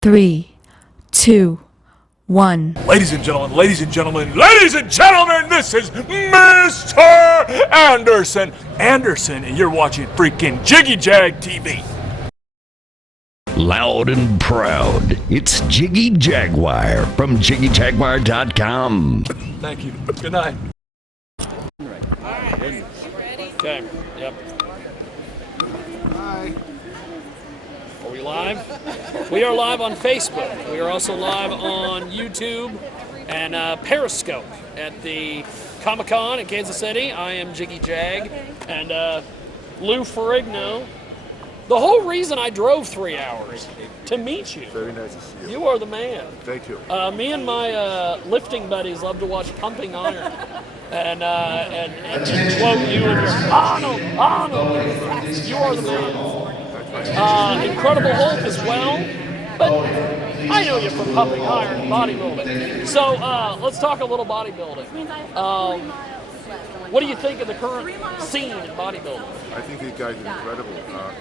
Three, two, one. Ladies and gentlemen, ladies and gentlemen, ladies and gentlemen, this is Mr. Anderson. Anderson, and you're watching freaking Jiggy Jag TV. Loud and proud, it's Jiggy Jaguar from JiggyJaguar.com. Thank you. Good night. Okay, yep. Hi. Are we live? We are live on Facebook. We are also live on YouTube and Periscope at the Comic-Con in Kansas City. I am Jiggy Jag and Lou Ferrigno. The whole reason I drove 3 hours to meet you. Very nice to see you. You are the man. Thank you. Me and my lifting buddies love to watch Pumping Iron and quote you and your Arnold. You are the man. Incredible Hulk as well, but I know you from Pumping Iron and bodybuilding. So let's talk a little bodybuilding. What do you think of the current scene in bodybuilding? I think these guys are incredible.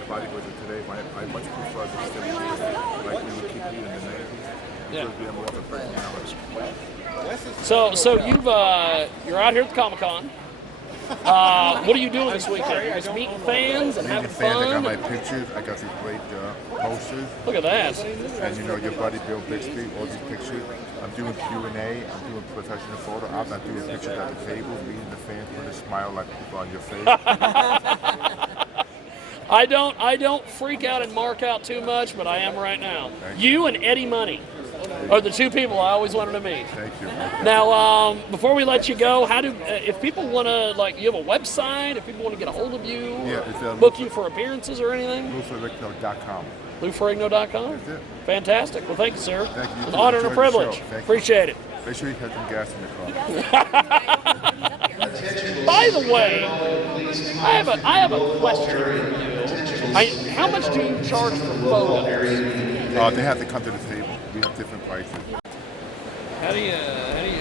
Bodybuilders today, I much prefer the 70s, like we would keep in the 90s. Yeah. Because we have more of a personality. So you're out here at the Comic-Con. What are you doing this weekend? You're just meeting fans and having Fans, I got fun? my pictures, I got these great posters. Look at that. And you know, your buddy Bill Bixby, all these pictures. I'm doing Q&A, I'm doing professional photo ops, I'm doing pictures at the table, meeting the fans, putting a smile like people on your face. I don't freak out and mark out too much, but I am right now. You and Eddie Money are the two people I always wanted to meet. Thank you. Now, before we let you go, how do if people want to, like, you have a website, if people want to get a hold of you, Yeah, it's, book you for appearances or anything? LouFerrigno.com. LouFerrigno.com? That's it. Fantastic. Well, thank you, sir. Thank you. An honor and a Enjoy the show. privilege. Thank you. Appreciate it. Make sure you have some gas in the car. By the way, I have a question for you. How much do you charge for photos? They have to come to the table. We have different prices. How do you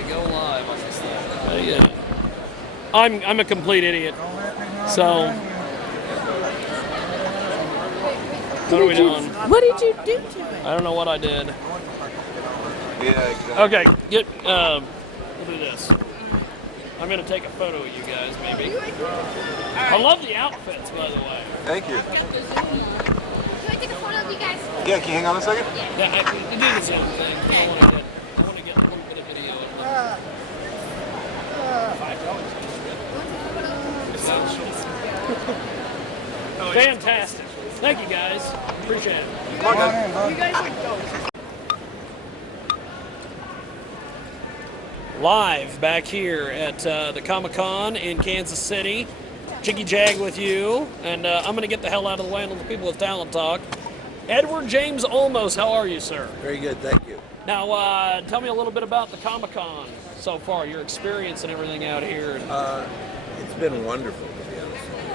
go live on this thing? How do you? I'm a complete idiot. So what are we doing? What did you do to it? I don't know what I did. Yeah, exactly. Okay, we'll do this. I'm gonna take a photo of you guys, maybe. I love the outfits, by the way. Thank you. Can I take a photo of you guys? Yeah, can you hang on a second? Yeah, you do the same thing. I want to get a little bit of video of them. Fantastic. Thank you, guys. Appreciate it. Come on, guys. You guys are dope. Live back here at the Comic-Con in Kansas City. Jiggy Jag with you, and I'm going to get the hell out of the way and let the people with talent talk. Edward James Olmos, how are you, sir? Very good, thank you. Now, tell me a little bit about the Comic-Con so far, your experience and everything out here. It's been wonderful, to be honest with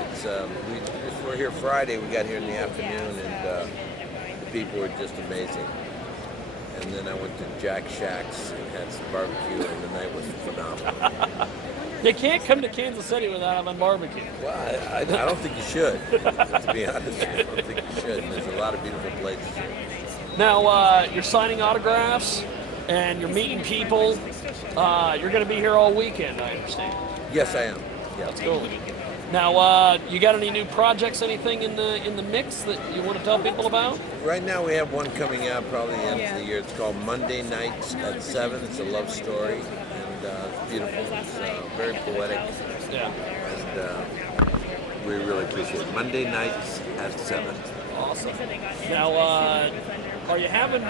you. We're here Friday, we got here in the afternoon, and the people were just amazing. And then I went to Jack Shack's and had some barbecue, and the night was phenomenal. You can't come to Kansas City without having barbecue. Well, I don't think you should, to be honest with you. I don't think you should. And there's a lot of beautiful places here. Now, you're signing autographs, and you're meeting people. You're going to be here all weekend, I understand. Yes, I am. Yeah. That's cool. Now, you got any new projects, anything in the mix that you want to tell people about? Right now we have one coming out probably the end of the year. It's called Monday Nights at 7. It's a love story, and it's beautiful. It's very poetic, Yeah. and we really appreciate it. Monday Nights at 7. Awesome. Now, are you having,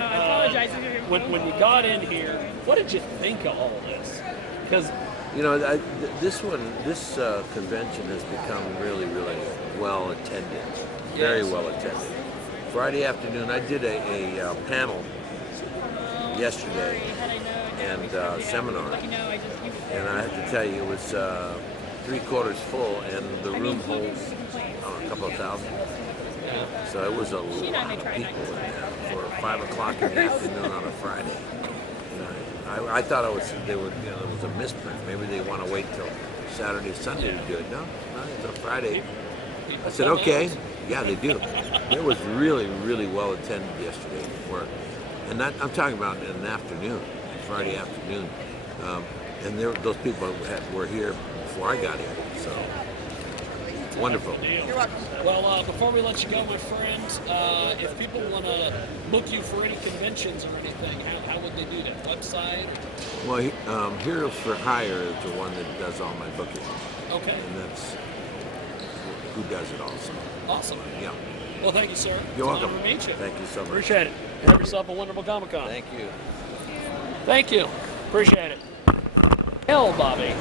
when you got in here, what did you think of all this? Because You know, this convention has become really, really well attended, very well attended. Friday afternoon, I did a panel yesterday and seminar, and I have to tell you, it was 3/4 full, and the room holds a couple of thousand. So it was a lot of people in there for 5 o'clock in the afternoon on a Friday. I thought it was it was a misprint. Maybe they want to wait till Saturday, Sunday to do it. No, it's a Friday. I said, okay, yeah, they do. It was really, really well attended yesterday. And that, I'm talking about in an afternoon, Friday afternoon. And those people were here before I got here. So, wonderful. You're welcome. Well, before we let you go, my friend, if people want to book you for any conventions or anything, how would they do that? Website? Well, Heroes for Hire is the one that does all my booking. Okay. And that's who does it also. Awesome. Yeah. Well, thank you, sir. You're It's an welcome. honor to meet you. Thank you so much. Appreciate it. Have yourself a wonderful Comic-Con. Thank you. Thank you. Appreciate it. Hell, Bobby.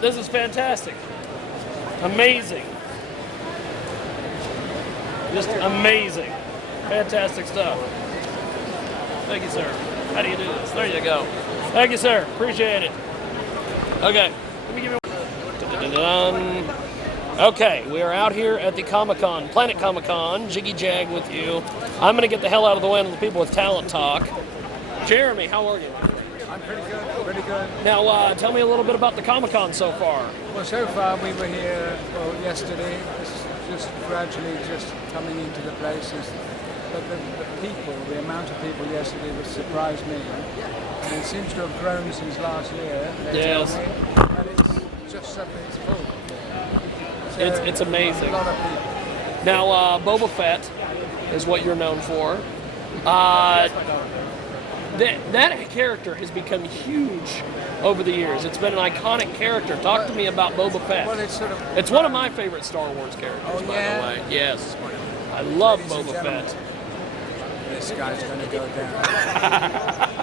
This is fantastic. Amazing. Just amazing. Fantastic stuff. Thank you, sir. How do you do this? There you go. Thank you, sir. Appreciate it. Okay. Let me give you one. Okay, we are out here at the Comic-Con, Planet Comic-Con, Jiggy Jag with you. I'm going to get the hell out of the way and let the people with talent talk. Jeremy, how are you? I'm pretty good, pretty good. Now, tell me a little bit about the Comic-Con so far. Well, so far we were here, yesterday. It's just gradually just coming into the places. But the people, the amount of people yesterday was surprised me. And it seems to have grown since last year. Yes. And it's just suddenly it's full. So It's amazing. A lot of people. Now, Boba Fett is what you're known for. That character has become huge over the years. It's been an iconic character. Talk to me about Boba Fett. Well, It's one of my favorite Star Wars characters, by the way. Yes. I love Boba Fett. This guy's going to go down.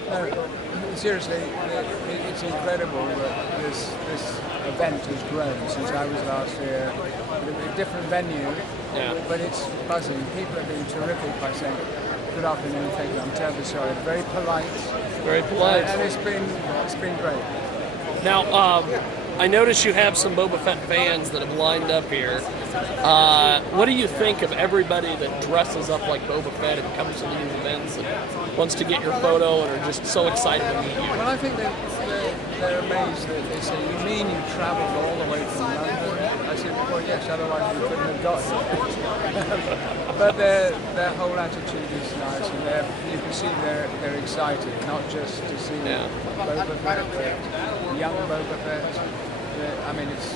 No, seriously, it's incredible that this event has grown since I was last year. A different venue, but it's buzzing. People have been terrific by saying, "Good afternoon, thank you. I'm terribly sorry." Very polite. Very polite. And it's been great. Now, I notice you have some Boba Fett fans that have lined up here. What do you think of everybody that dresses up like Boba Fett and comes to these events and wants to get your photo and are just so excited to meet you? Well, I think they're amazed that they say, "You mean you travelled all the way from London?" I said, "Well, yes, otherwise we couldn't have got here." But their whole attitude is nice, and you can see they're excited, not just to see Boba Fett, but young Boba Fett. I mean, it's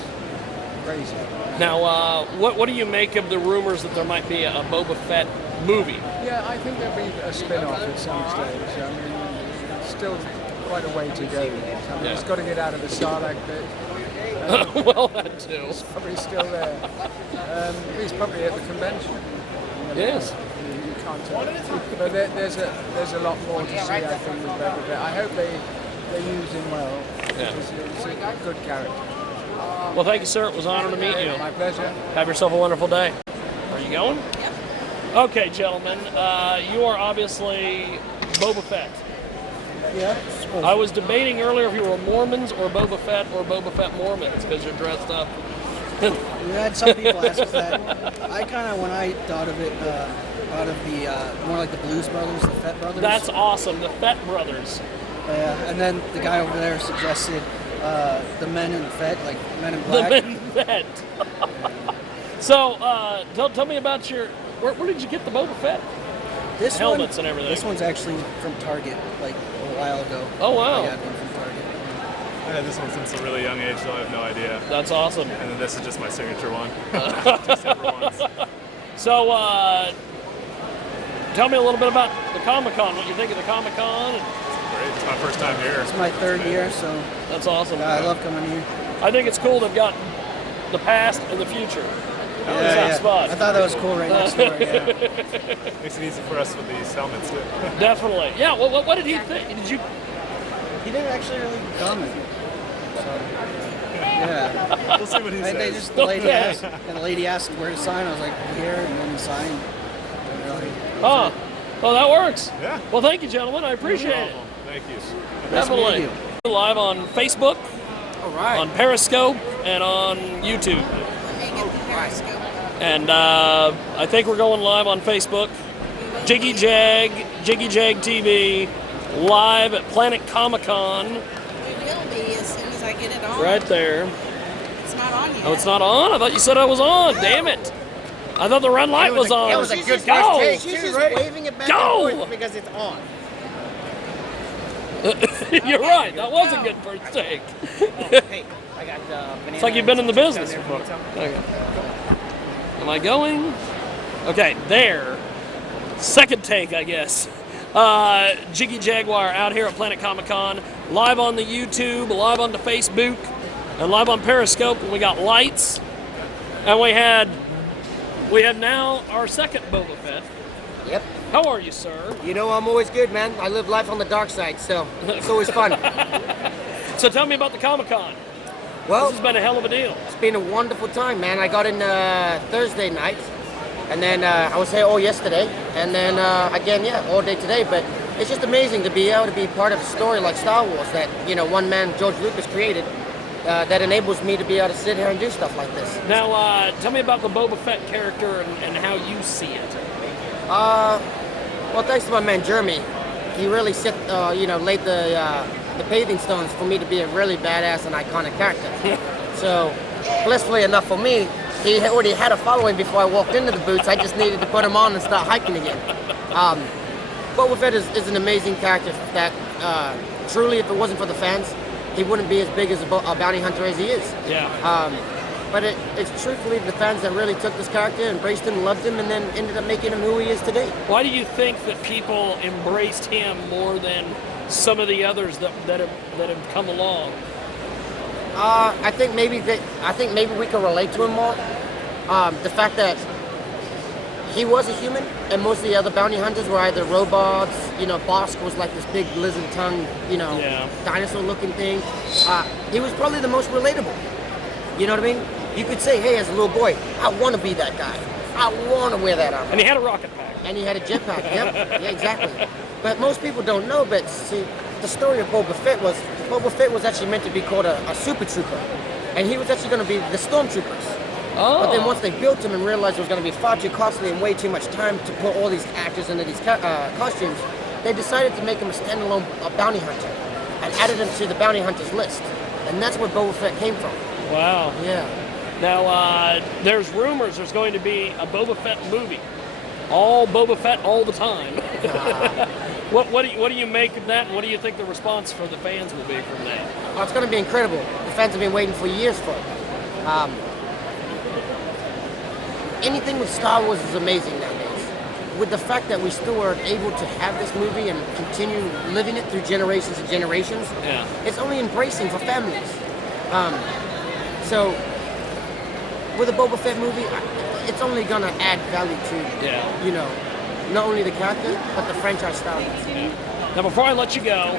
crazy. Now, what do you make of the rumors that there might be a Boba Fett movie? Yeah, I think there'll be a spin-off at some stage. I mean, it's still quite a way to go. I mean, it's got to get out of the Sarlacc bit. Well, that too. It's probably still there. He's probably at the convention. Yes. You can't tell. But there's a lot more to see, I think, with Boba Fett. I hope they use him well. It's a good character. Well, thank you, sir. It was an honor to meet you. My pleasure. Have yourself a wonderful day. Are you going? Yep. Okay, gentlemen. You are obviously Boba Fett. Yeah. I was debating earlier if you were Mormons or Boba Fett Mormons because you're dressed up. We had some people ask us that. I kind of, when I thought of it, thought of the more like the Blues Brothers, the Fett Brothers. That's awesome, the Fett Brothers. And then the guy over there suggested the Men in Fett, like Men in Black. The Men in Fett. So, tell me about your. Where did you get the Boba Fett? This helmets and everything. This one's actually from Target, like a while ago. Oh wow! I got one from Target. I had this one since a really young age, so I have no idea. That's awesome. And then this is just my signature one. Two separate ones. So, tell me a little bit about the Comic-Con. What you think of the Comic-Con? It's great. It's my first time here. It's my third year, so that's awesome. I love coming here. I think it's cool they've got the past and the future. Yeah. Spot. I thought that was cool right next door. Yeah. Makes it easy for us with these helmets too. Definitely. Yeah. Well, what did he think? Did you? He didn't actually really comment. So, yeah. We'll see what he says. They just the lady asked where to sign. I was like here, and then he signed. Really. Oh, well, that works. Yeah. Well, thank you, gentlemen. I appreciate it. Thank you. Definitely. Live on Facebook, on Periscope, and on YouTube. And I think we're going live on Facebook. Jiggy Jag TV, live at Planet Comic-Con. We will be as soon as I get it on. Right there. It's not on yet. Oh, it's not on? I thought you said I was on. Damn it. I thought the red light was on. It was a good Go! first take, She's too, just right? waving it back Go! and forth because it's on. You're right. That was a good first take. Hey, I got banana. It's like you've been in the down business there. before. Okay. Am I going? Okay, there. Second take, I guess. Jiggy Jaguar out here at Planet Comic Con, live on the YouTube, live on the Facebook, and live on Periscope. And we got lights, and we have now our second Boba Fett. Yep. How are you, sir? You know I'm always good, man. I live life on the dark side, so it's always fun. So tell me about the Comic Con. Well, This has been a hell of a deal. it's been a wonderful time, man. I got in Thursday night, and then I was here all yesterday, and then again, all day today. But it's just amazing to be able to be part of a story like Star Wars that, one man, George Lucas, created that enables me to be able to sit here and do stuff like this. Now, tell me about the Boba Fett character and how you see it. Well, thanks to my man Jeremy, he really laid the paving stones for me to be a really badass and iconic character. So, blissfully enough for me, he already had a following before I walked into the boots. I just needed to put him on and start hiking again. Boba Fett is an amazing character that truly, if it wasn't for the fans, he wouldn't be as big as a bounty hunter as he is. Yeah. But it's truthfully the fans that really took this character, embraced him, loved him, and then ended up making him who he is today. Why do you think that people embraced him more than some of the others that have come along? I think maybe we can relate to him more. The fact that he was a human, and most of the other bounty hunters were either robots. Bosk was like this big lizard tongue, dinosaur-looking thing. He was probably the most relatable. You know what I mean? You could say, hey, as a little boy, I want to be that guy. I want to wear that armor. And he had a rocket pack. And he had a jetpack. Yep. Yeah, exactly. But most people don't know. But see, the story of Boba Fett was actually meant to be called a super trooper, and he was actually going to be the stormtroopers. Oh. But then once they built him and realized it was going to be far too costly and way too much time to put all these actors into these costumes, they decided to make him a standalone bounty hunter and added him to the bounty hunters list. And that's where Boba Fett came from. Wow. Yeah. Now, there's rumors there's going to be a Boba Fett movie. All Boba Fett all the time. What do you make of that, and what do you think the response for the fans will be from that? Oh, it's going to be incredible. The fans have been waiting for years for it. Anything with Star Wars is amazing nowadays. With the fact that we still are able to have this movie and continue living it through generations and generations, it's only embracing for families. So, with a Boba Fett movie, it's only gonna add value to, not only the character, but the franchise style. Now, before I let you go,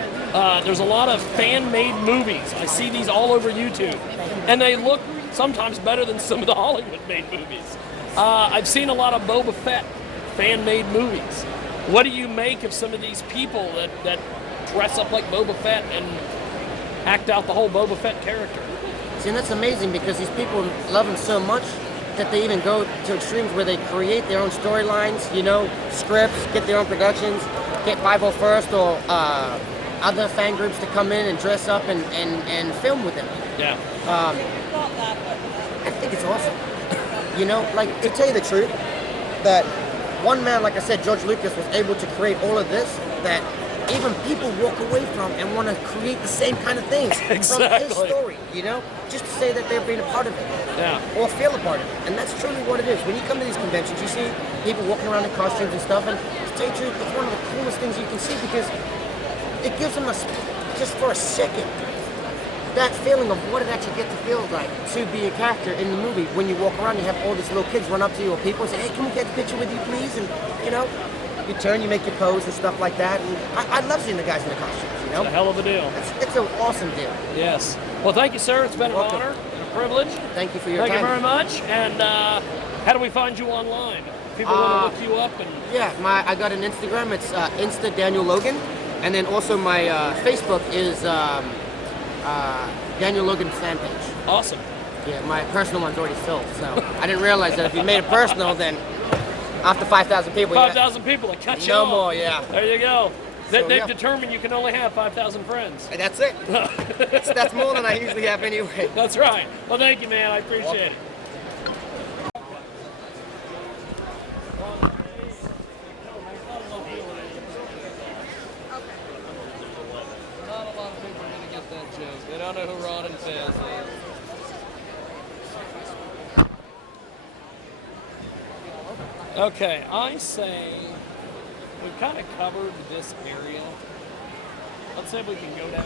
there's a lot of fan-made movies. I see these all over YouTube, and they look sometimes better than some of the Hollywood-made movies. I've seen a lot of Boba Fett fan-made movies. What do you make of some of these people that dress up like Boba Fett and act out the whole Boba Fett character? See, and that's amazing because these people love him so much that they even go to extremes where they create their own storylines, scripts, get their own productions, get 501st or other fan groups to come in and dress up and film with them. Yeah. I think it's awesome. To tell you the truth, that one man, like I said, George Lucas, was able to create all of this that even people walk away from and want to create the same kind of things from his story, just to say that they're being a part of it, or feel a part of it. And that's truly what it is. When you come to these conventions, you see people walking around in costumes and stuff, and to tell you the truth, it's one of the coolest things you can see because it gives them just for a second, that feeling of what it actually gets to feel like to be a character in the movie. When you walk around, you have all these little kids run up to you or people and say, hey, can we get a picture with you, please? And, you turn, you make your pose and stuff like that. And I love seeing the guys in the costumes, It's a hell of a deal. It's an awesome deal. Yes. Well, thank you, sir. It's been an honor and a privilege. Thank you for your time. Thank you very much. And how do we find you online? People want to look you up. I got an Instagram. It's Insta Daniel Logan. And then also my Facebook is Daniel Logan fan page. Awesome. Yeah, my personal one's already filled. So I didn't realize that if you made it personal, then after 5,000 people, 5,000 people that cut you no off. more, yeah. There you go. So, They've determined you can only have 5,000 friends. And that's it. that's more than I usually have anyway. That's right. Well, thank you, man. I appreciate it. Fez. They don't know who Ron and Fez is. Okay, I say we've kind of covered this area. Let's see if we can go down.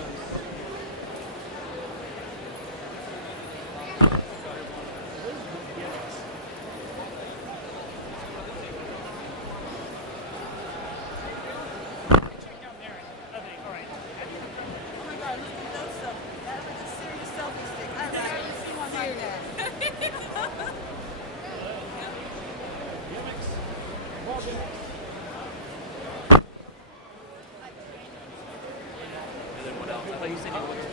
And then what else? I thought you said you wanted.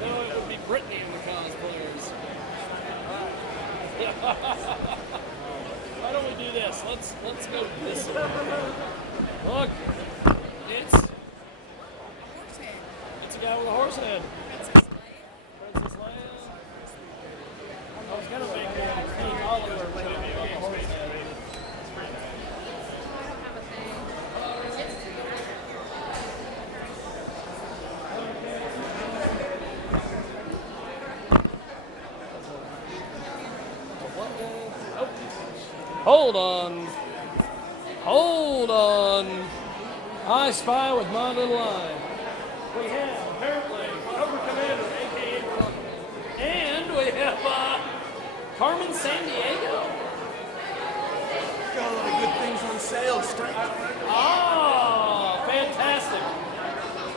No, it would be Brittany and the cosplayers. Why don't we do this? Let's go this way. Look, it's a guy with a horse head. Princess Leia. I was gonna make King Oliver with a horse head. Hold on. Hold on. I spy with my little eye. We have apparently Cobra Commander, aka Rockman. And we have Carmen San Diego. Got a lot of good things on sale, straight. Ah, fantastic.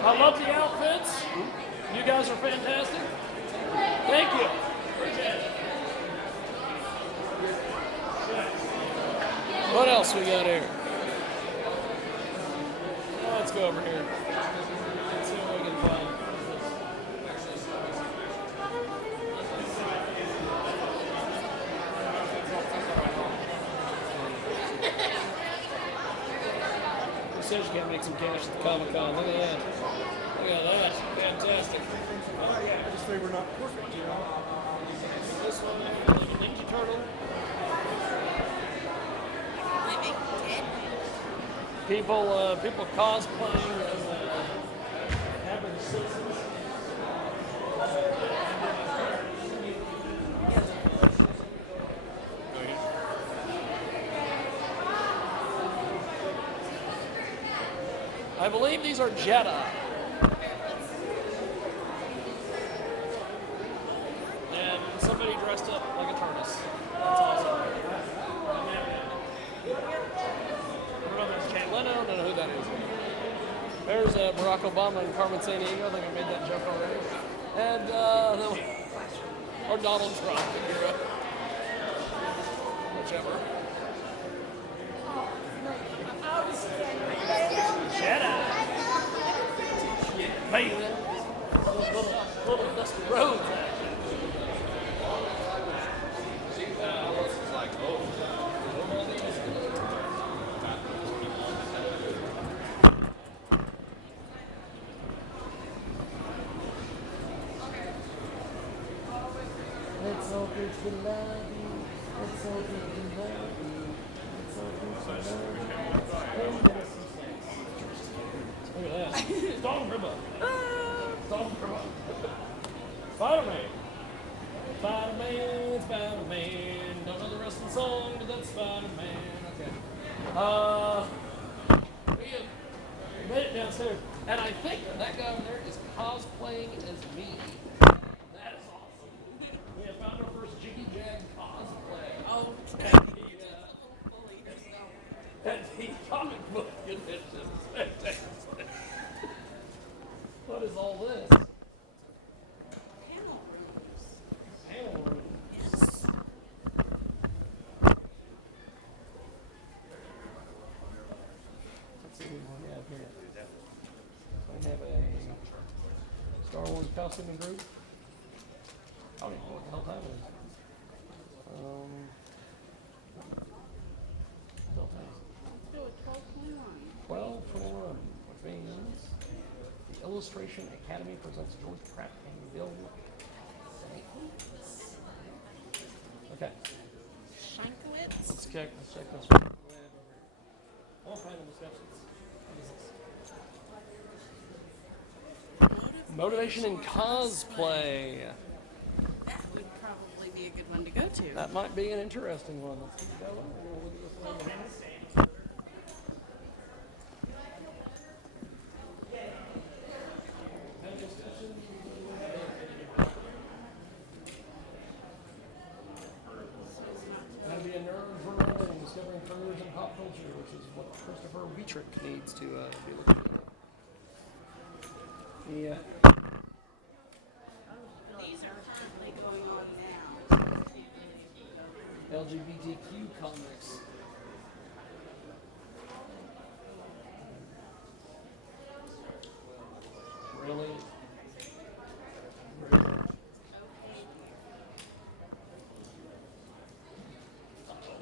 I love the outfits. You guys are fantastic. Thank you. Appreciate it. What else we got here? Let's go over here. Let's see what we can find. Who says you can't make some cash at the Comic-Con? Look at that. Look at that. Fantastic. I just say we're not perfect, you know. This one, the Ninja Turtle. People cosplaying as average citizens. I believe these are Jedi. And somebody dressed up like a tortoise. That's awesome. I don't know if that's Jay Leno, I don't know who that is. There's Barack Obama and Carmen San Diego. I think I made that joke already. And, or Donald Trump, if you're whichever. Jedi. Man, those little dusty roads. It's so good to love you. It's so good to love you. It's so good to love you. Look at that. Storm River. Storm River. Spider-Man. Spider-Man, Spider-Man. Don't know the rest of the song, but that's Spider-Man. Okay. We made it downstairs. And I think that guy over there is cosplaying as me. That is awesome. We have found our first Jiggy Jag cosplay. Oh, at the comic book convention. What is all this? Panel rooms. Panel rooms. Yes. Let's see what we have here. I have a Star Wars costuming group. I don't even know what the hell that is. 12:21, which means the Illustration Academy presents George Pratt and Bill St. Okay. Shankowitz? Let's check this one. I'll find the discussions. Motivation in cosplay. That would probably be a good one to go to. That might be an interesting one. Let's keep going. We're gonna look at this one here. That'd be a nerd journal discovering careers in pop culture, which is what Christopher Wietrick needs to be looking at. Yeah. These are currently going on now. LGBTQ comics. Really?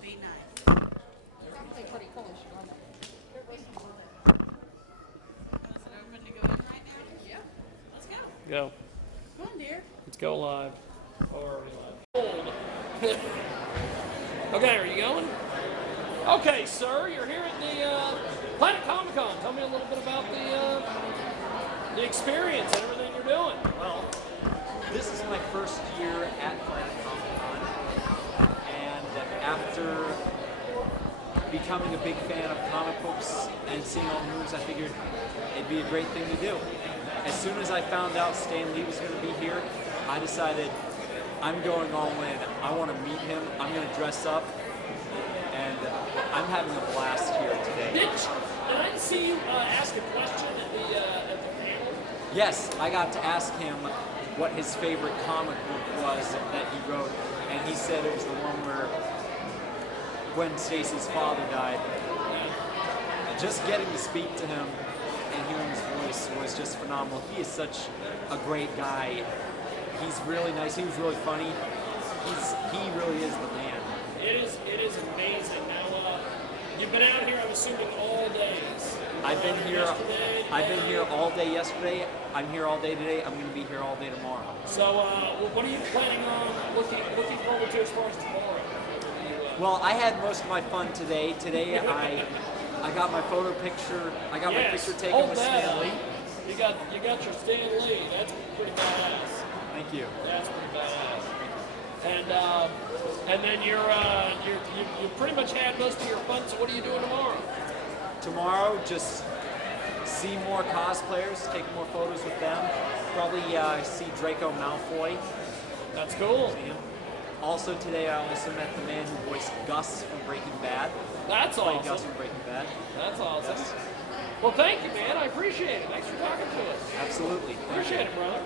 Be nice. Something pretty cool. You should run it. Is it open to go in right now? Yeah. Let's go. Go. Come on, dear. Let's go live. Or are we live? Okay, are you going? Okay, sir, you're here at the Planet Comic Con. Tell me a little bit about the experience and everything you're doing. Well, this is my first year at Planet Comic Con, and after becoming a big fan of comic books and seeing all the movies, I figured it'd be a great thing to do. As soon as I found out Stan Lee was going to be here, I decided I'm going all in. I want to meet him. I'm going to dress up, and I'm having a blast here today. Did I see you ask a question at the panel? Yes, I got to ask him what his favorite comic book was that he wrote, and he said it was the one where Gwen Stacy's father died. Just getting to speak to him and hearing his voice was just phenomenal. He is such a great guy. He's really nice. He was really funny. He really is the man. It is amazing. Now, you've been out here, I'm assuming, all days. I've been here all day yesterday. I'm here all day today. I'm going to be here all day tomorrow. So, what are you planning on looking forward to as far as tomorrow? Well, I had most of my fun today. Today, I got my photo picture. I got my picture taken with Stan Lee. You got your Stan Lee. That's pretty badass. Thank you. That's pretty badass. And then you pretty much had most of your fun. So what are you doing tomorrow? Tomorrow, just see more cosplayers, take more photos with them. Probably see Draco Malfoy. That's cool. Also today, I also met the man who voiced Gus from Breaking Bad. That's awesome. Gus from Breaking Bad. That's awesome. Yes. Well, thank you, man. I appreciate it. Thanks for talking to us. Absolutely. Appreciate it, brother.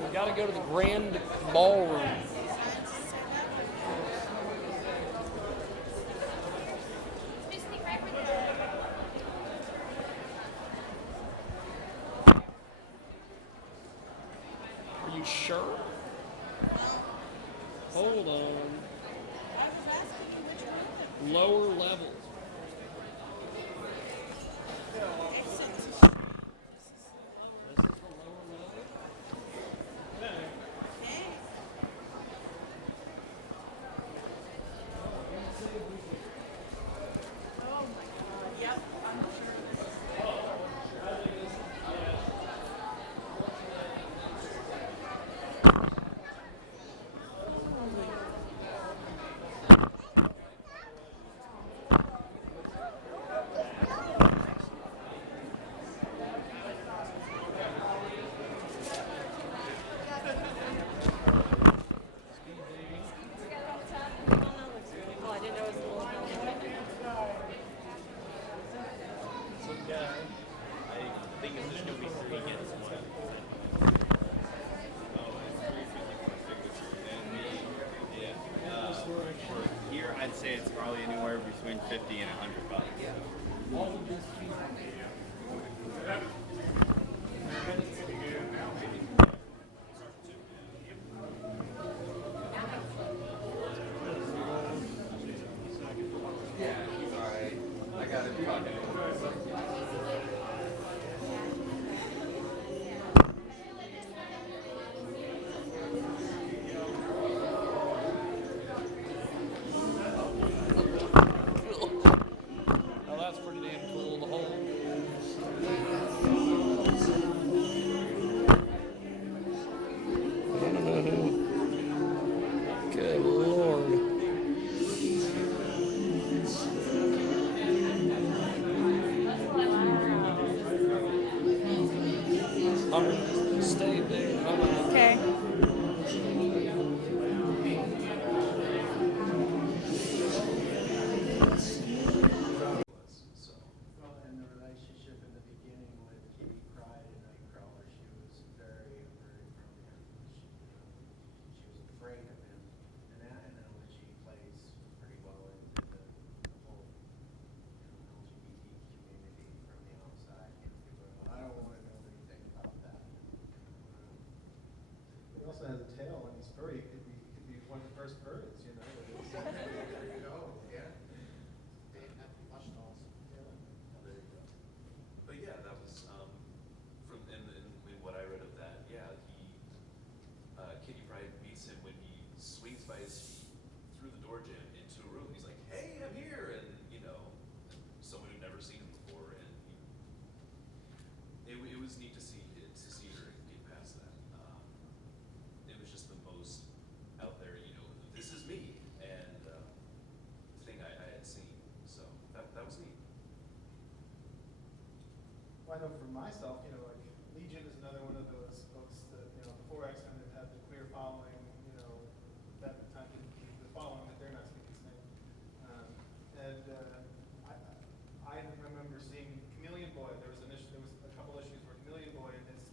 We got to go to the grand ballroom. Are you sure? Hold on. Lower level. Oh, I didn't know it was a little Some guy. I think it's just gonna be 3 against 1. For here, I'd say it's probably anywhere between 50 and 100 bucks. I got it. Oh, that's pretty damn cool. The whole. Good Lord. Stay there. Okay. Well, and the relationship in the beginning with Kitty Pryde and Nightcrawler, she was very, very from him. She was afraid of him. And then when she plays pretty well into the whole LGBT community from the outside. I don't want to know anything about that. He also has a tail and he's furry. He could be one of the first birds, you know. There you go, yeah. But yeah, that was from in what I read of that. Yeah, Kitty Pryde meets him when he swings by his feet through the door jam into a room. He's like, "Hey, I'm here," and someone who'd never seen him before, and it was neat to see her get past that. It was just the most out there, this is me, and thing I had seen. So that was neat. Well, I know for myself, like Legion is another one of those books that, before X-Men it had the queer following, that time the following that they're not speaking his name. I remember seeing Chameleon Boy. There was a couple issues where Chameleon Boy in his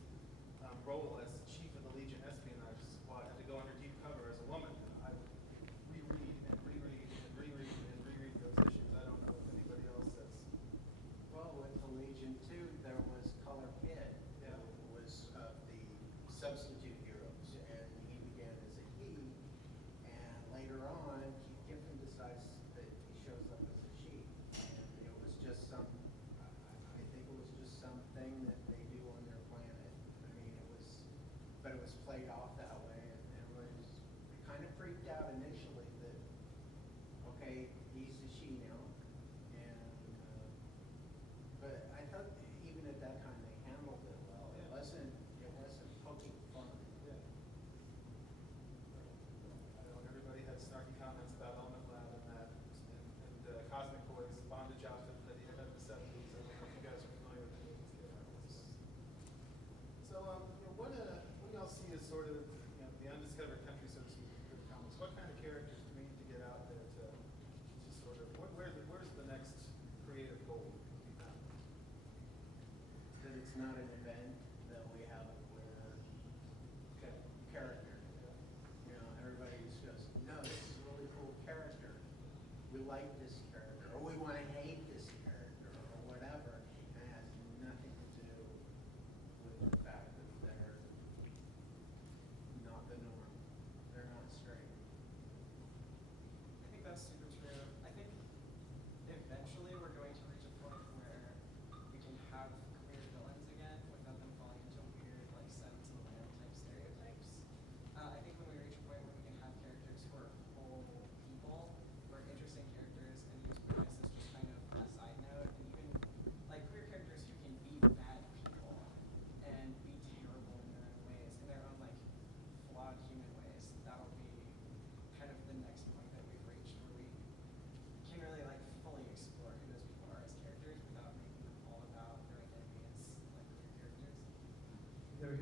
role as chief of the Legion espionage squad had to go under deep cover as a woman. I would reread and reread and reread and reread those issues. I don't know if anybody else has. Well, with the Legion too, there was Color Kid, who was the substitute heroes, and he began as a he, and later on, Keith Giffen decides that he shows up as a she, and it was just I think it was just something that they do on their planet. I mean, but it was played off that way, and it kind of freaked out initially that, okay, he's a she now, and but I thought even at that time they handled it well. It wasn't poking fun. Yeah. I know everybody had snarky comments about Element Lab and that, and Cosmic Boys bondage outfit that he had in the 70s. I don't know if you guys are familiar with any of these characters. So, what do y'all see as sort of the undiscovered country, so to speak, for the comics? What kind of characters do we need to get out there to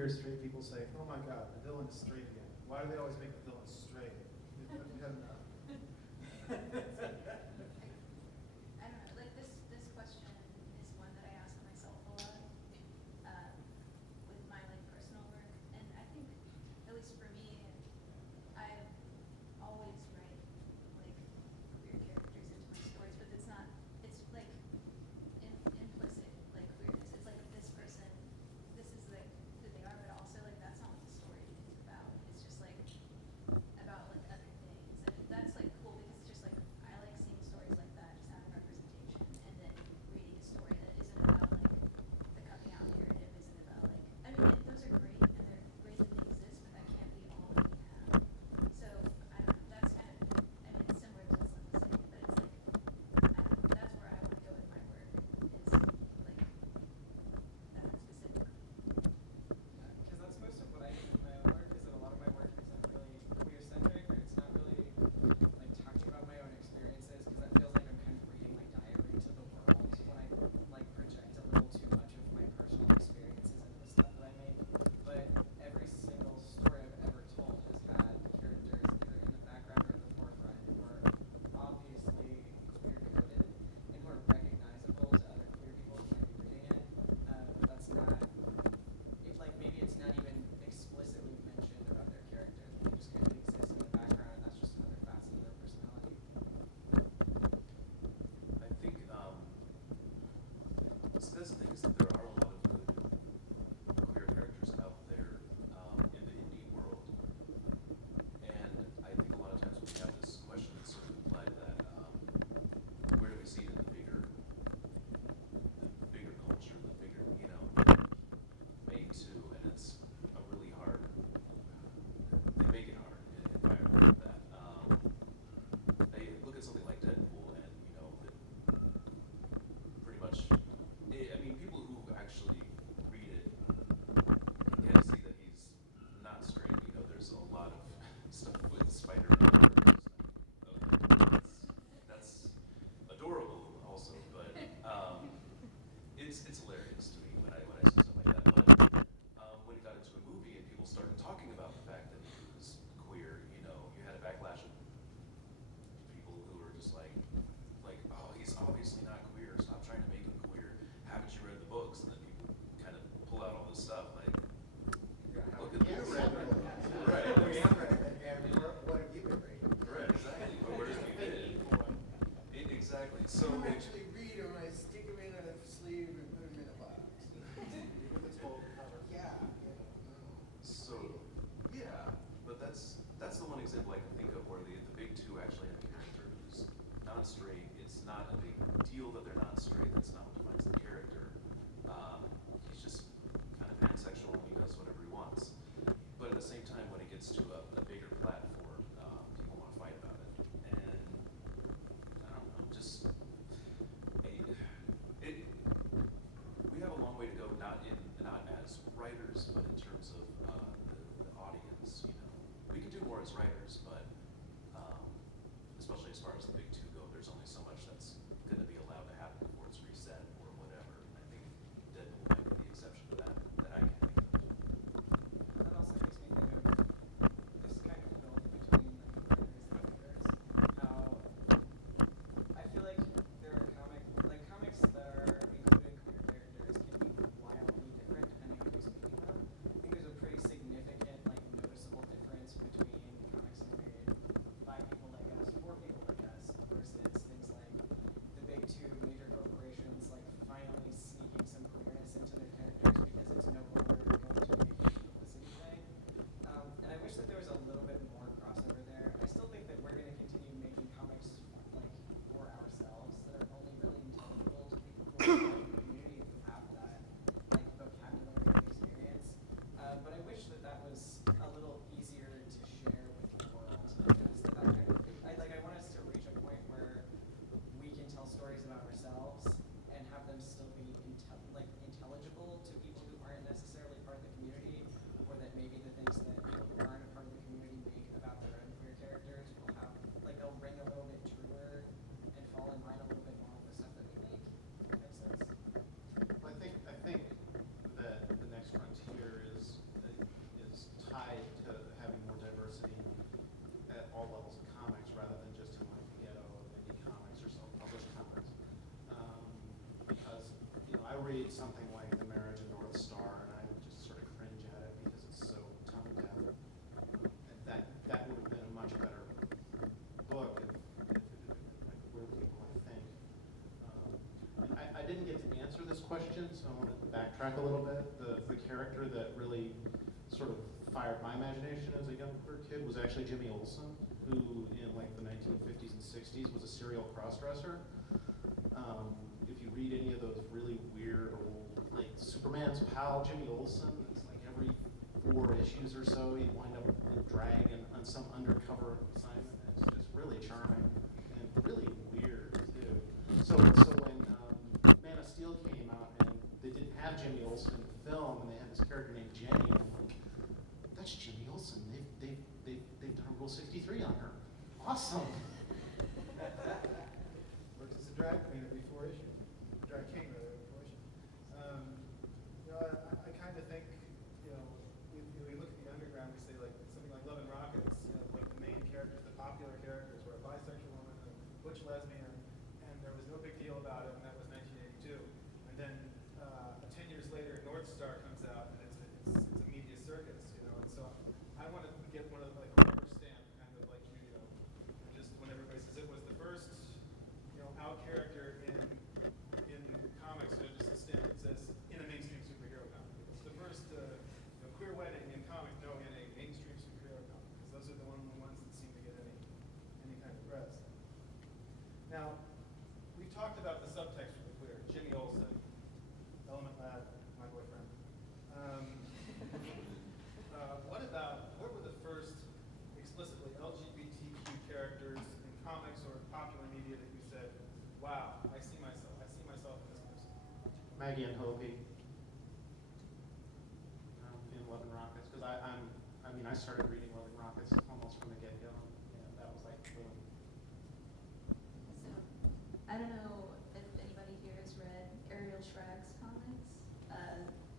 hear straight people say, "Oh my God, the villain's straight again." Why do they always make the villain straight? I don't know, like this question is one that I ask myself a lot with my like personal work, and I think, at least for me, I always write like queer characters into my stories, but it's not, it's like implicit like queerness. It's like this person, this is like who they are, but also like that's not what the story is about. It's just like about like other things, and that's like cool because it's just like I like seeing stories like that, just having representation, and then reading a story that isn't about like the coming out narrative, isn't about like, I mean those are great and they're great that they exist, but that can't be all that we have. So I don't know, that's kind of, I mean it's similar to what Slim was saying, but it's like that's where I want to go with my work, is like that specifically. Because that's most of what I do with my own work, is that a lot of my work isn't really queer-centric, or it's not really like talking about my own experiences, because that feels like I'm kind of reading my diary to the world when I like project a little too much of my personal experiences into the stuff that I make. But every single story I've ever told has had characters either in the background or in the forefront who are obviously queer-coded and who are recognizable to other queer people who might be reading it. But that's not, it, like maybe it's not even explicitly mentioned about their character. They just kind of exist in the background, and that's just another facet of their personality. I think so that's the thing, is that there are a lot of good queer characters out there in the indie world, and I think a lot of times when we have this question, it's sort of implied that where do we see it in the bigger culture, the bigger, you know, made too, and it's a really hard. They make it hard in an environment like that. They look at something like Deadpool, and you know, pretty much. I mean, people who actually read it can kind of see that he's not straight. You know, there's a lot of stuff with Spider-Man. That's adorable, also, but it's hilarious to me when I see stuff like that. But when it got into a movie and people started talking about the fact that he was queer, you know, you had a backlash of people who were just like, oh, he's obviously not queer. Stop trying to make him queer. Haven't you read the books? And then people kind of pull out all this stuff like, look at this. Right. We have read it, and what have you been reading? Right, exactly. But what have you been? Exactly. So I actually read them, I stick them in a sleeve and put them in a box. Yeah. So, yeah, but that's the one example I can think of where the big two actually have a character who's not straight. It's not a big deal that they're not straight. That's not what defines the character. He's just kind of pansexual and he does whatever he wants. But at the same time, when it gets to a bigger platform, people want to fight about it. And I don't know, just we have a long way to go, not as writers, but in terms of the audience. You know, we can do more as writers, but especially as far as the big two go, there's only so much that's going to be allowed to happen before it's reset or whatever. And I think Deadpool might be the exception to that I can think of. That also makes me think of this kind of build between like writers and editors. How I feel like there are comics that are including queer characters can be wildly different depending on who's making them. I think there's a pretty significant, like noticeable difference between comic question, so I want to backtrack a little bit. The character that really sort of fired my imagination as a younger kid was actually Jimmy Olsen, who in like the 1950s and 60s was a serial crossdresser. If you read any of those really weird old, like Superman's pal Jimmy Olsen, it's like every 4 issues or so he'd wind up in drag and on some undercover assignment. It's just really charming and really weird too. So when Man of Steel came out and they didn't have Jimmy Olsen in the film and they had this character named Jenny, and I'm like, that's Jimmy Olsen. They've done Rule 63 on her. Awesome. Works as a drag queen every 4 issues. Drag king, rather, every 4 issues. I kind of think, we look at the underground, we say like something like Love and Rockets, like the main characters, the popular characters were a bisexual woman, a butch lesbian, and there was no big deal about it, and that was 1982. And then 10 years later, North Star comes out, and it's a media circus, and so I want to get one of like a rubber stamp, kind of like just when everybody says it was the first, out character in comics, just a stamp that says in a mainstream superhero comic. It's the first queer wedding in comic, no, in a mainstream superhero comic, because those are the ones that seem to get any kind of press. Now, we've talked about the subtext for the queer. Jimmy Olsen, Element Lad, my boyfriend. What were the first explicitly LGBTQ characters in comics or popular media that you said, wow, I see myself in this person? Maggie and Hopi in Love and Rockets, because I started reading Love and Rockets almost from the get-go, and that was like boom. So, I don't know if anybody here has read Ariel Schrag's comics.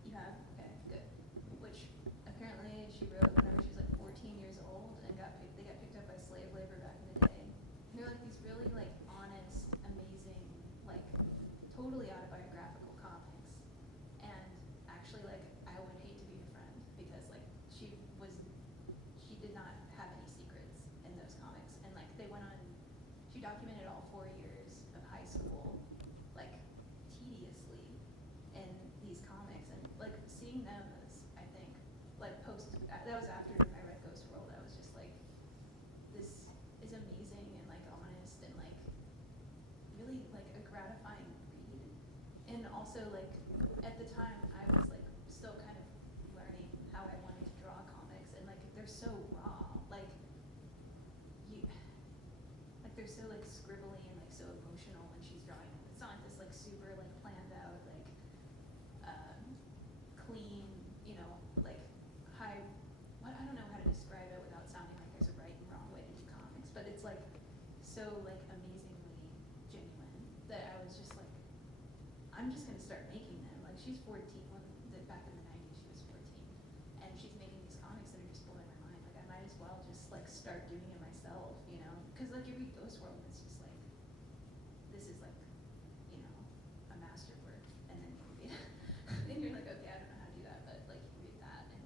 You have? Okay, good. Which apparently she wrote whenever she was like 14 years old and they got picked up by slave labor back in the day. And they're like these really like honest, amazing, like totally autobiographical comics. And actually like I would hate to be her friend because like she did not have any secrets in those comics. And like she documented all 4 years of high school, like tediously in these comics, and like seeing them as, I think, like that was after I read Ghost World, I was just like, this is amazing and like honest and like really like a gratifying read. And also like at the time I was like still kind of learning how I wanted to draw comics, and like they're so raw, like they're so like scribbly and like so emotional when she's drawing them. It's not like this like super like planned out like clean, like high. I don't know how to describe it without sounding like there's a right and wrong way to do comics, but it's like so like amazingly genuine that I was just like, I'm just gonna start making them. Like she's 14. Back in the 90s, she was 14, and she's making these comics that are just blowing my mind. Like I might as well just like start doing it myself, Because like you read Ghost World, and it's just like, this is like, a masterwork, and then you read, and you're like, okay, I don't know how to do that, but like you read that, and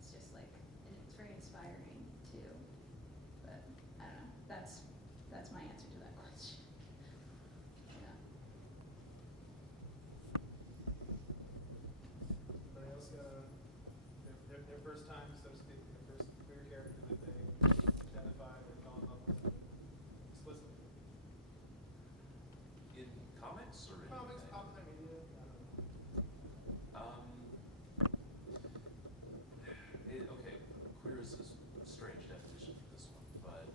it's just like, and it's very inspiring too. But I don't know. That's my answer to that question. Yeah. Anybody else their first time, so to speak, their first queer character that they identified or fell in love with explicitly? In comics or in comics, anything? popular media? Okay, queer is a strange definition for this one, but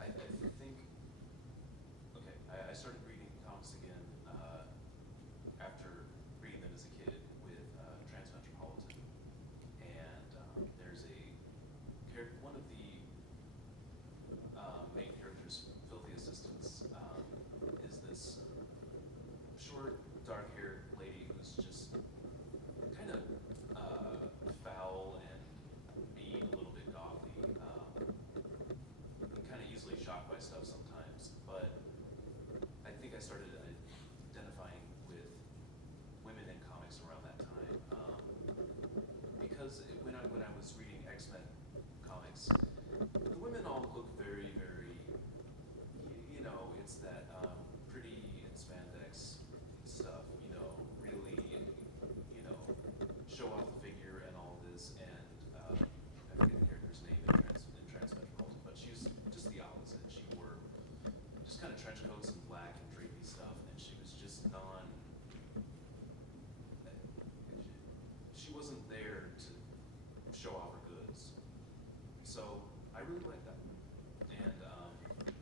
I think, okay, I started reading comics again after reading them as a kid with Transmetropolitan, and there's one of the main characters, Filthy Assistants, is this short, dark-haired lady who's just kind of foul and mean, a little bit gothy, kind of easily shocked by stuff sometimes. But I think I started identifying with women in comics around that time, because when I was reading X-Men comics, the women all look very, very, it's that pretty in spandex really like that. And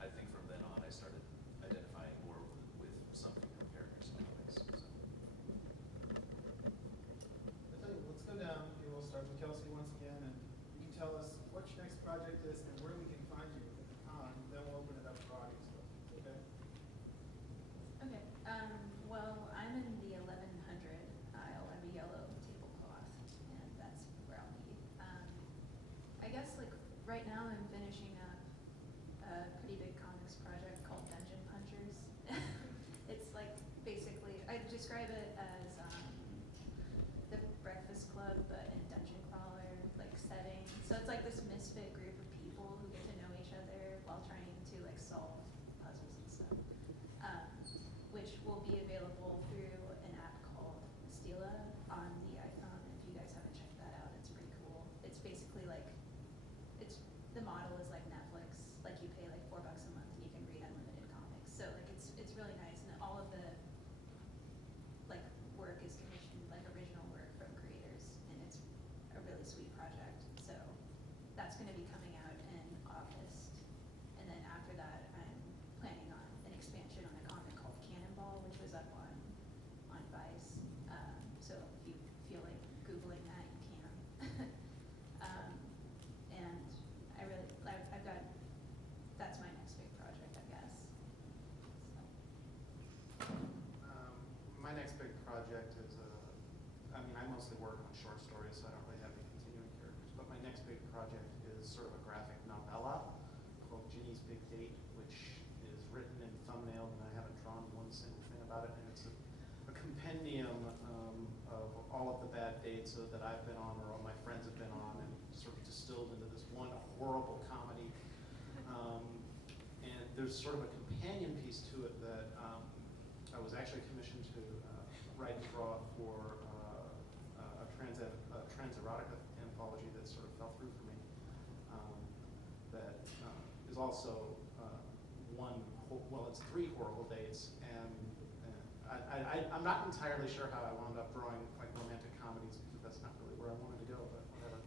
I think from then on, I started identifying more with some female characters in comics. So. I'll tell you, let's go down. Okay, we'll start with Kelsey once again, and you can tell us what your next project is and where we can find you at the con. Then we'll open it up for audience. Okay? Okay. Well, I'm in the 1100 aisle. I have a yellow tablecloth, and that's where I'll be. I guess like right now I'm finishing up a pretty big comics project called Dungeon Punchers. It's like basically, I describe it as the Breakfast Club, but in Dungeon Crawler like setting. So it's like this misfit group of people who get to know each other while trying to like solve puzzles and stuff. Which will be available through an app called Stila on the iPhone. If you guys haven't checked that out, it's pretty cool. It's basically like, the model is like Netflix, like you pay like $4 a month and you can read unlimited comics. So like it's really nice, and all of the like work is commissioned, like original work from creators, and it's a really sweet project. So that's going to be coming out in August, and then after that I'm planning on an expansion on a comic called Cannonball, which was up on Vice. So if you feel like Googling that, you can. And I've got, that's my next big project, I guess. My next big project is I mean, I mostly work on short stories, so I don't really have any continuing characters. But my next big project is sort of a graphic novella called Ginny's Big Date, which is written in thumbnail, and I haven't drawn one single thing about it. And it's a compendium of all of the bad dates that I've been on or all my friends have been on, and sort of distilled into this one horrible comedy. And there's sort of a companion piece to it that I was actually commissioned to write and draw for a trans erotica anthology that sort of fell through for me. That is also it's 3 horrible dates, and I'm not entirely sure how I wound up drawing like romantic comedies, because that's not really where I wanted to go, but whatever.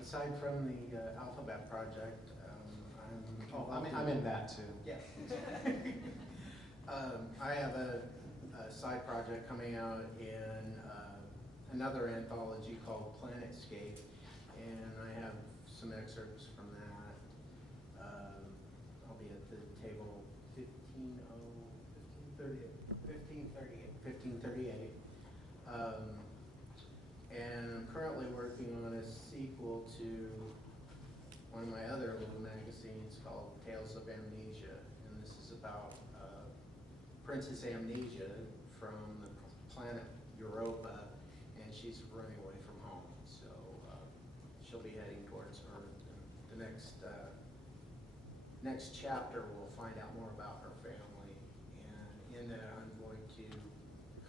Aside from the Alphabet Project, I'm in that too. Yes. I have a side project coming out in another anthology called Planetscape, and I have some excerpts from that. I'll be at the table 1538. And I'm currently working on a sequel to one of my other little magazines called Tales of Amnesia, and this is about Princess Amnesia from the planet Europa, and she's running away from home. So she'll be heading towards Earth. And the next chapter, we'll find out more about her family, and in that, I'm going to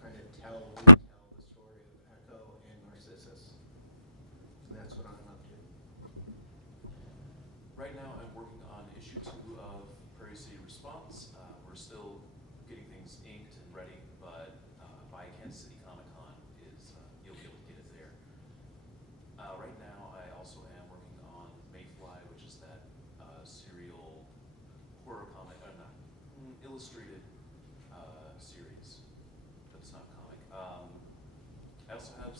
kind of retell the story of Echo and Narcissus, and that's what I'm up to. Right now, I'm working on issue 2 of Prairie City Response. We're still getting things inked and ready, but by Kansas City Comic-Con you'll be able to get it there. Right now, I also am working on Mayfly, which is that serial horror comic, illustrated series, but it's not comic. I also have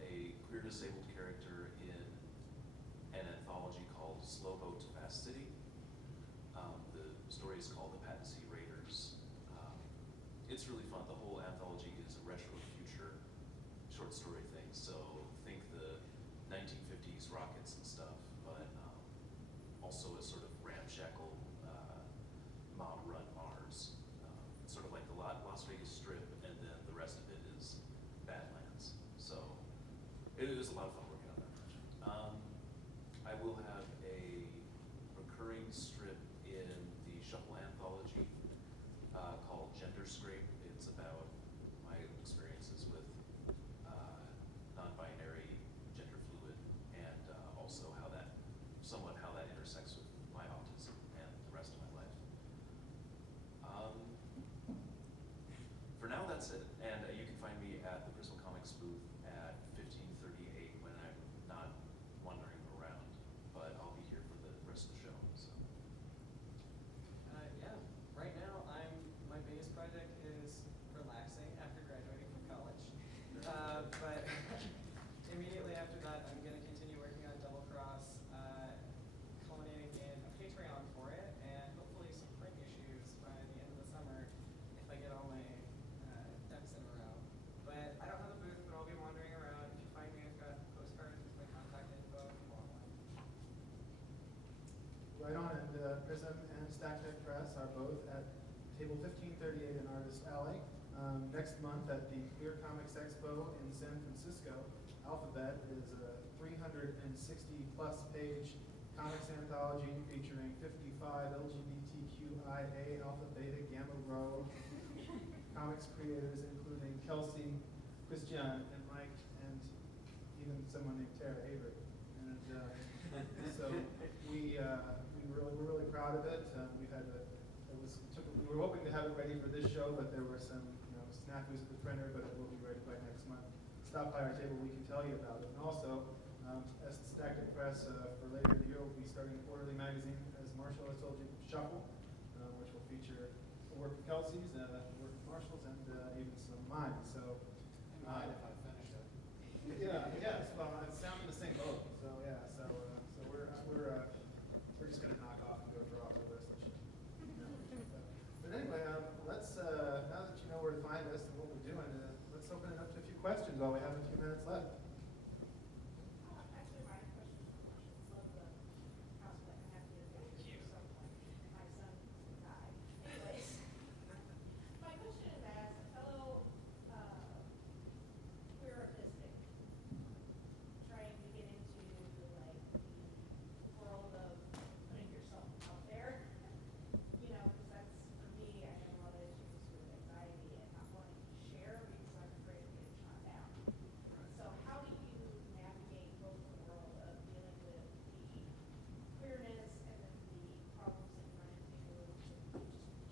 a queer disabled character in an anthology called Slow Boat to Fast City. The story is called The Patsy Raiders. It's really fun. The whole anthology is a retro future short story thing. So think the 1950s rockets and stuff, but also a sort of ramshackle mob-run Mars. Sort of like the Las Vegas Strip, and then the rest of it is Badlands. So it was a lot of fun working on that project. I will have a recurring strip in the Shuffle anthology called Gender Scrape. It's about my experiences with non-binary Prism and Stack Deck Press are both at table 1538 in Artist Alley. Next month at the Queer Comics Expo in San Francisco, Alphabet is a 360-plus page comics anthology featuring 55 LGBTQIA Alpha, Beta, Gamma, Rho comics creators, including Kelsey, Christian, and Mike, and even someone named Tara Avery. And so we're really proud of it. We were hoping to have it ready for this show, but there were some snafus at the printer, but it will be ready by next month. Stop by our table, we can tell you about it. And also, as the Stack Deck Press for later in the year, we'll be starting a quarterly magazine, as Marshall has told you, Shuffle, which will feature the work of Kelsey's, the work of Marshall's, and even some of mine. So, Mine if I finish it. Yes. Well, it's sounding the same boat. So yeah. So we're just gonna knock off and go draw for the rest of the show. But anyway, let's now that you know where to find us and what we're doing, let's open it up to a few questions while we have a few minutes left. Actually, my question love the prospect I have to get at some point. My son died. Anyways, my question is, as a fellow queer artistic, trying to get into like the world of putting yourself out there, because that's, for me, I have a lot of issues with anxiety and not wanting to share because I'm afraid of getting shot down. So how do you navigate both the world of dealing with the queerness and then the problems that you run into with just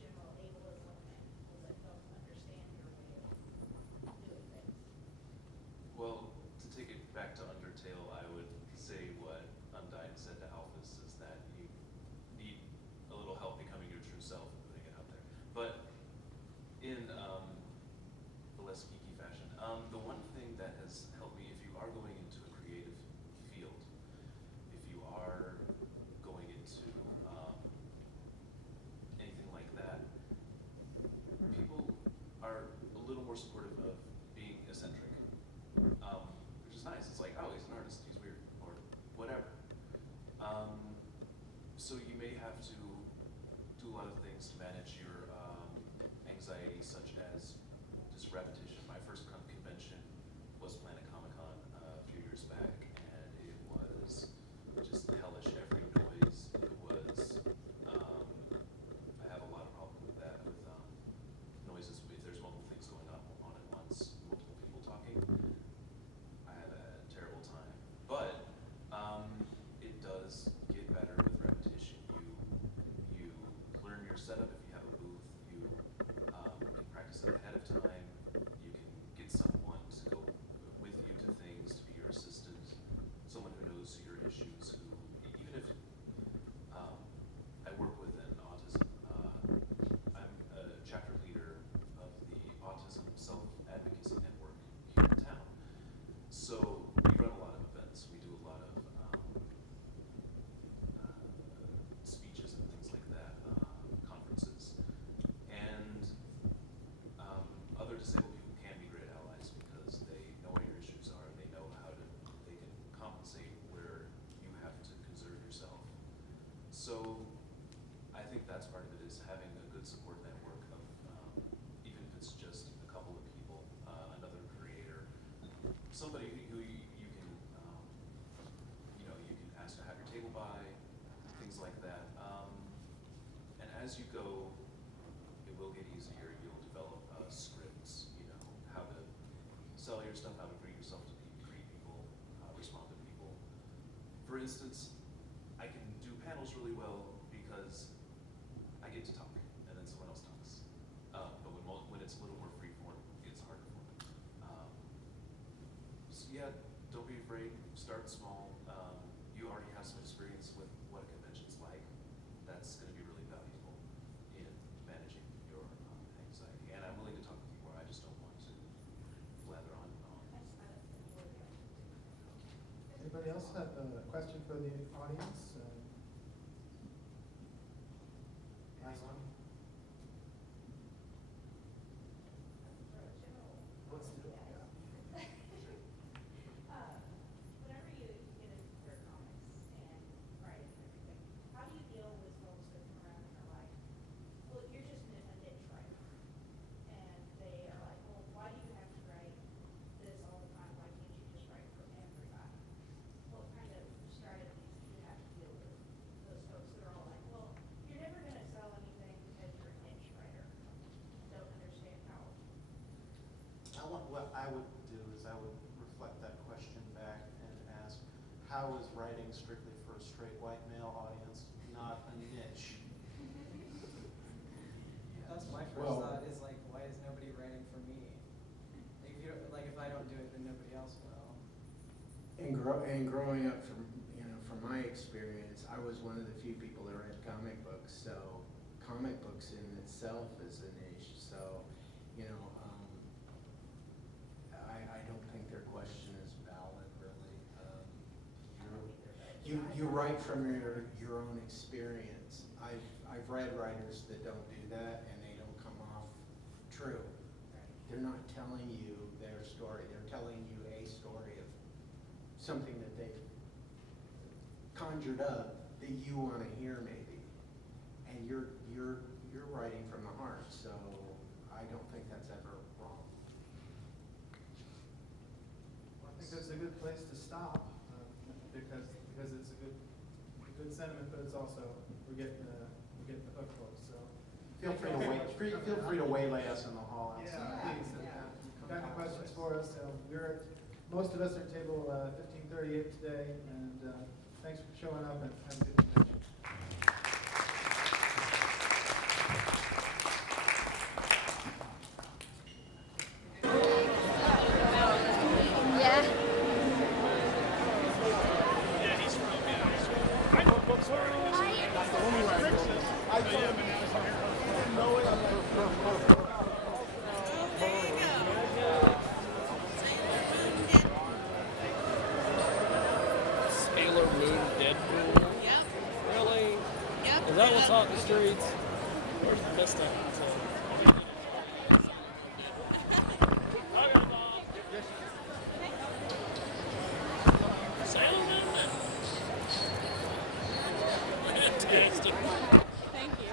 general ableism and people that don't understand your way of doing things? Well, to take it back to Undertale, I would say what Undyne said to Alphys is that you need a little help becoming your true self and putting it out there. But in a less geeky fashion, the one thing that has helped me, if you are going into a creative field, if you are going into anything like that, people are a little more supportive of being eccentric, which is nice. It's like, oh, he's an artist, he's weird, or whatever. So you may have to do a lot of things to manage your anxiety, such as just repetition. My first convention was Planet Comic-Con a few years back, and it was just hellish. Every noise, it was, I have a lot of problem with that, with noises. If there's multiple things going on at once, multiple people talking, I had a terrible time. But it does get better with repetition. You learn your setup. If you have a booth, you can practice it ahead of time. You can get someone to go with you to things, to be your assistant, someone who knows your issues, who, even if I work with an autism, I'm a chapter leader of the Autism Self-Advocacy Network here in town. So we run a lot of events. We do a lot of speeches and things like that, conferences. And other disabled people can be great allies because they know what your issues are, and they know they can compensate where you have to conserve yourself. So I think that's part of it, is having a good support network of, even if it's just a couple of people, another creator, somebody who you can, you can ask to have your table by, things like that. And as you go, it will get easier. You'll develop scripts, how to sell your stuff, how to bring yourself to greet people, respond to people. For instance, I can do panels really well because I get to talk, and then someone else talks. But when it's a little more free form, it's harder for me. So yeah, don't be afraid. Start small. You already have some experience with what a convention's like. That's going to be really valuable in managing your anxiety. And I'm willing to talk with you more. I just don't want to blather on and on. Anybody else have a question for the audience? Last one. Let's do it. Whenever you get into queer comics and writing and everything, how do you deal with folks that what I would do is I would reflect that question back and ask, how is writing strictly for a straight white male audience, not a niche? That's my first thought is like, why is nobody writing for me? If I don't do it, then nobody else will. And growing up from my experience, I was one of the few people that read comic books. So comic books in itself is a niche. So I don't think their question is valid, really. You write from your own experience. I've read writers that don't do that, and they don't come off true. They're not telling you their story. They're telling you a story of something that they've conjured up that you want to hear, maybe. And you're writing from the heart. So I don't think that's ever wrong. I think that's a good place to stop because it's a good sentiment, but it's also we're getting the hook folks. So Feel free to waylay us in the hall outside. yeah, please. If you got any questions for us? Most of us are at table 1538 today, and thanks for showing up and have a good convention. Sailor Moon Deadpool. Yep. Really? Yep. Is that what's hot in the streets? Where's the pistol? Sailor Moon. Fantastic. Thank you.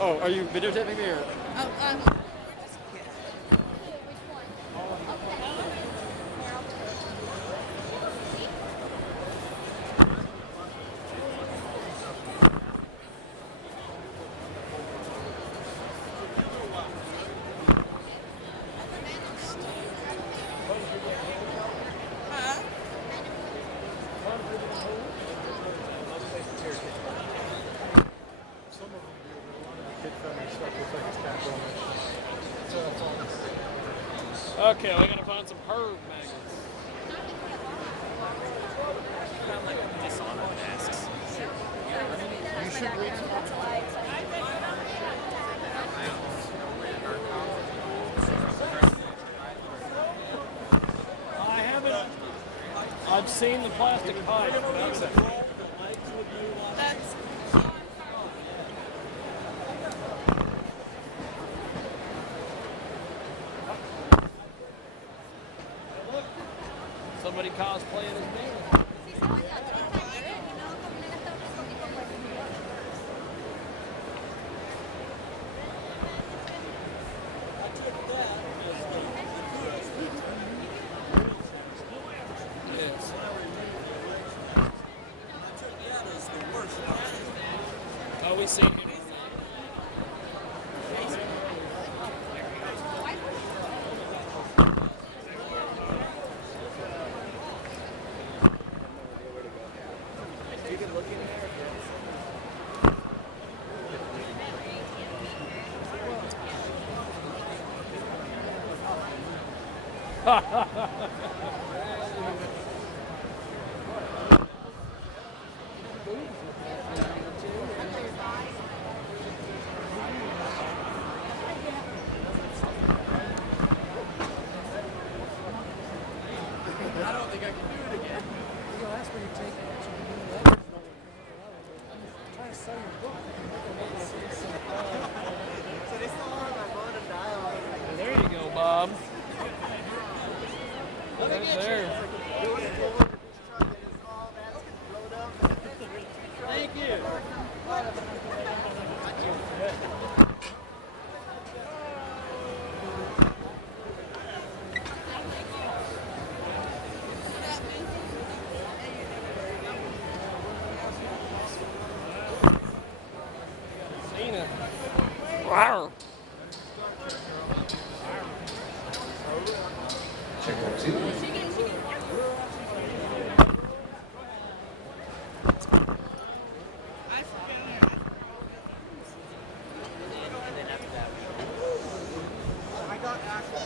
Oh, are you videotaping me or? Oh, Okay, we gotta find some herb magnets. Like Dishonored masks. You should read I haven't. I've seen the plastic pipe. That's it. that's Somebody cosplaying as me. Yes. Oh, we see him. I don't think I can do it again. Well, that's where you take it. Try to sell your book. So they still on my phone and dial. There you go, Bob. Right there. Thank you. Cena. Wow. Check 1, 2.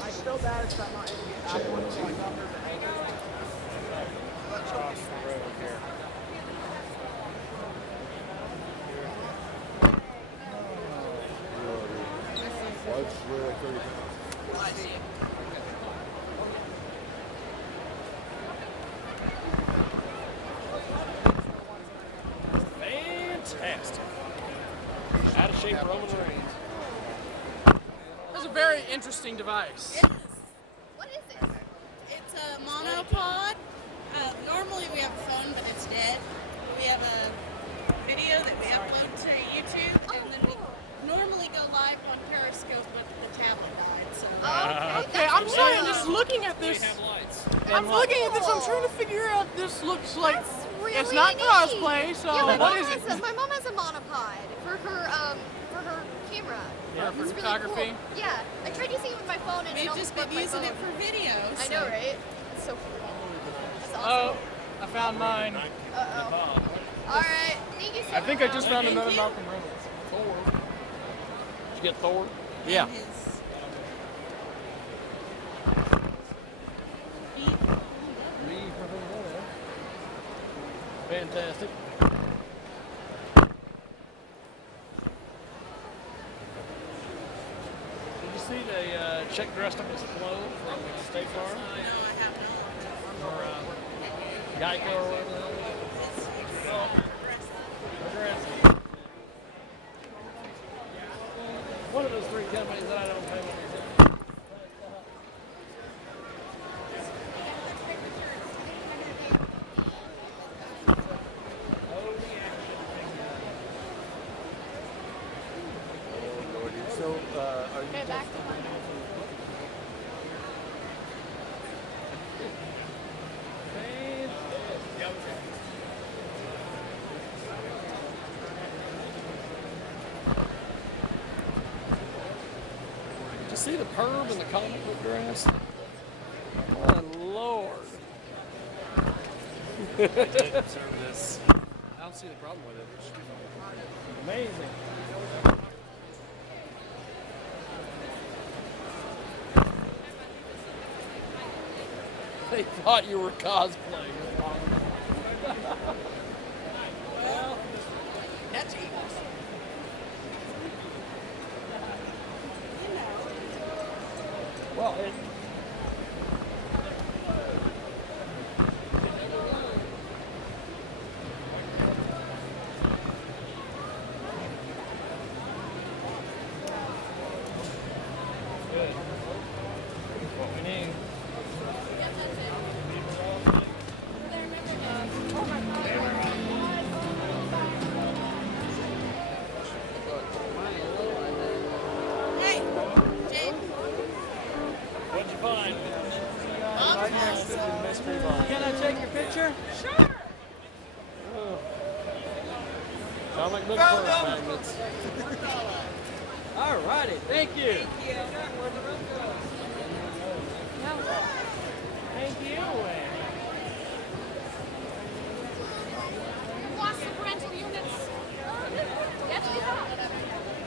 I spelled that as my Check 1, 2. across the road here. Fantastic. Out of shape Roman Reigns. That's a very interesting device. It is. What is it? It's a monopod. Normally we have a phone, but it's dead. We have a video that we upload to YouTube, and then we normally go live on Periscope with the tablet died. So. Okay, I'm sorry, I'm just looking at this. I'm looking at this, I'm trying to figure out, this looks like, Really it's not neat. crossplay, so Yeah, what is it? My mom has a monopod for her camera. Yeah, for It's really photography? cool. Yeah, I tried using it with my phone and We've it almost just been broke my using it phone. for videos. I know, right? It's so cool. It's awesome. Oh, I found mine. Uh-oh. All right, thank you so much. I think I just found another Malcolm Reynolds. Thor. Did you get Thor? Yeah. Fantastic. Did you see the chick dressed up as Flo from State Farm? No, I have not. Or Geico or whatever. Progressive. One of those three companies that I don't pay money to. So, are you Okay, back to Did you see the perv in the comic book dress? My lord. I did observe this. I don't see the problem with it. Amazing. They thought you were cosplaying. Well, that's Eagles. You know. Well, good. What we need. Hey, Jade. What'd you find? Right next to the mystery box. Can I take your picture? Sure. Comic book Found perv them. magnets. Alrighty, thank you. Thank you. Lost the parental units. Yes, we have.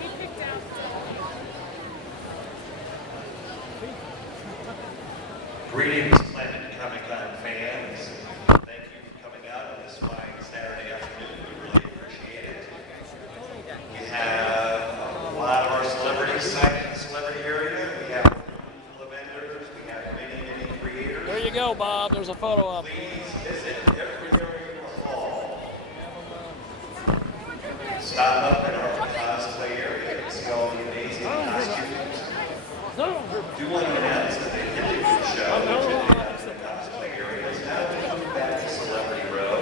We picked out. Greetings, Planet Comic-Con fans. Thank you for coming out on this fine Saturday afternoon. We really appreciate it. We have a lot of our celebrities signed in the celebrity area. We have a room full of vendors. We have many creators. There you go, Bob. There's a photo up. Please visit every area hall. Stop up in our cosplay area and see all the amazing costumes. Do want to announce that the Indian show, which is the cosplay area, is now coming back to Celebrity Row.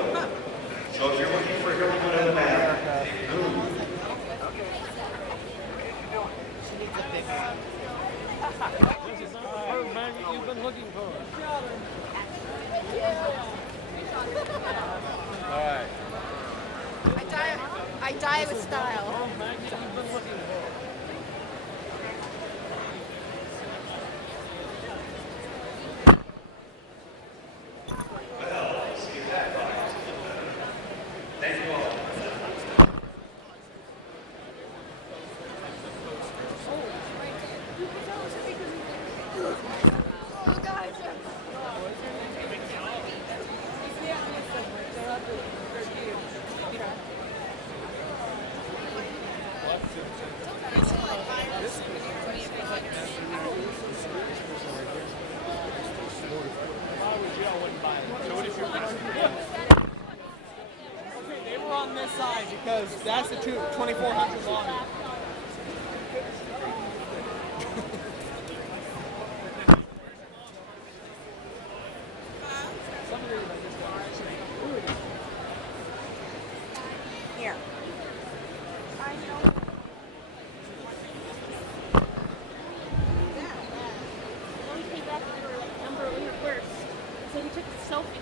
So if you're looking for everyone in the back, they move. This is not the perv magnet you've been looking for. Alright. I die with style. Perv magnet you've been looking for. Oh, guys. Okay, they were on this side because that's the 2400 long. Here. I know. When we came back, we were like number we were first. So we took a selfie.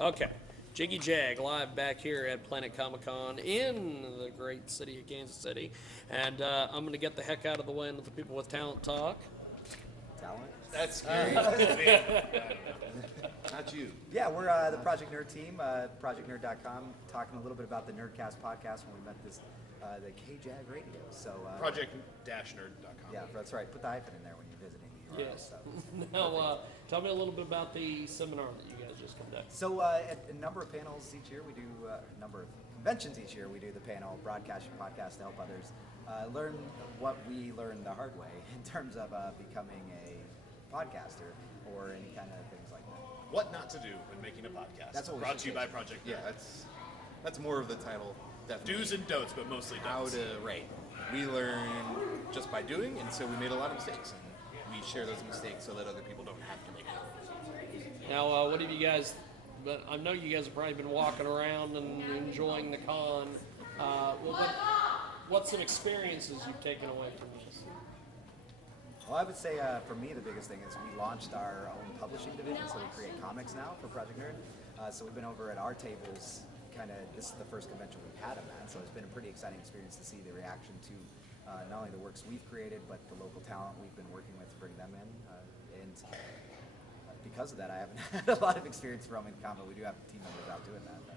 Okay, Jiggy Jag live back here at Planet Comic Con in the great city of Kansas City, and I'm going to get the heck out of the way and let the people with talent talk. Talent? That's scary. Not you. Yeah, we're the Project Nerd team, projectnerd.com, talking a little bit about the Nerdcast podcast when we met this, the KJAG radio. So Project-nerd.com. Yeah, that's right. Put the hyphen in there when you're visiting the URL. Yes. So. Now, tell me a little bit about the seminar that you guys just conducted. So at a number of panels each year, we do a number of conventions each year. We do the panel, broadcast your podcast to help others learn what we learned the hard way in terms of becoming a podcaster or any kind of things like that. What not to do when making a podcast. That's what we brought should to you do. by Project Nerd. Yeah, that's more of the title. Definitely. Do's and don'ts, but mostly How don'ts. to write. We learn just by doing, and so we made a lot of mistakes, and we share those mistakes so that other people don't have to make them. Now, what have you guys? But I know you guys have probably been walking around and enjoying the con. What's some experiences you've taken away from this? Well, I would say for me the biggest thing is we launched our own publishing division, so we create comics now for Project Nerd. So we've been over at our tables, this is the first convention we've had of that, so it's been a pretty exciting experience to see the reaction to not only the works we've created, but the local talent we've been working with to bring them in. And because of that, I haven't had a lot of experience from in comic. We do have team members out doing that. But.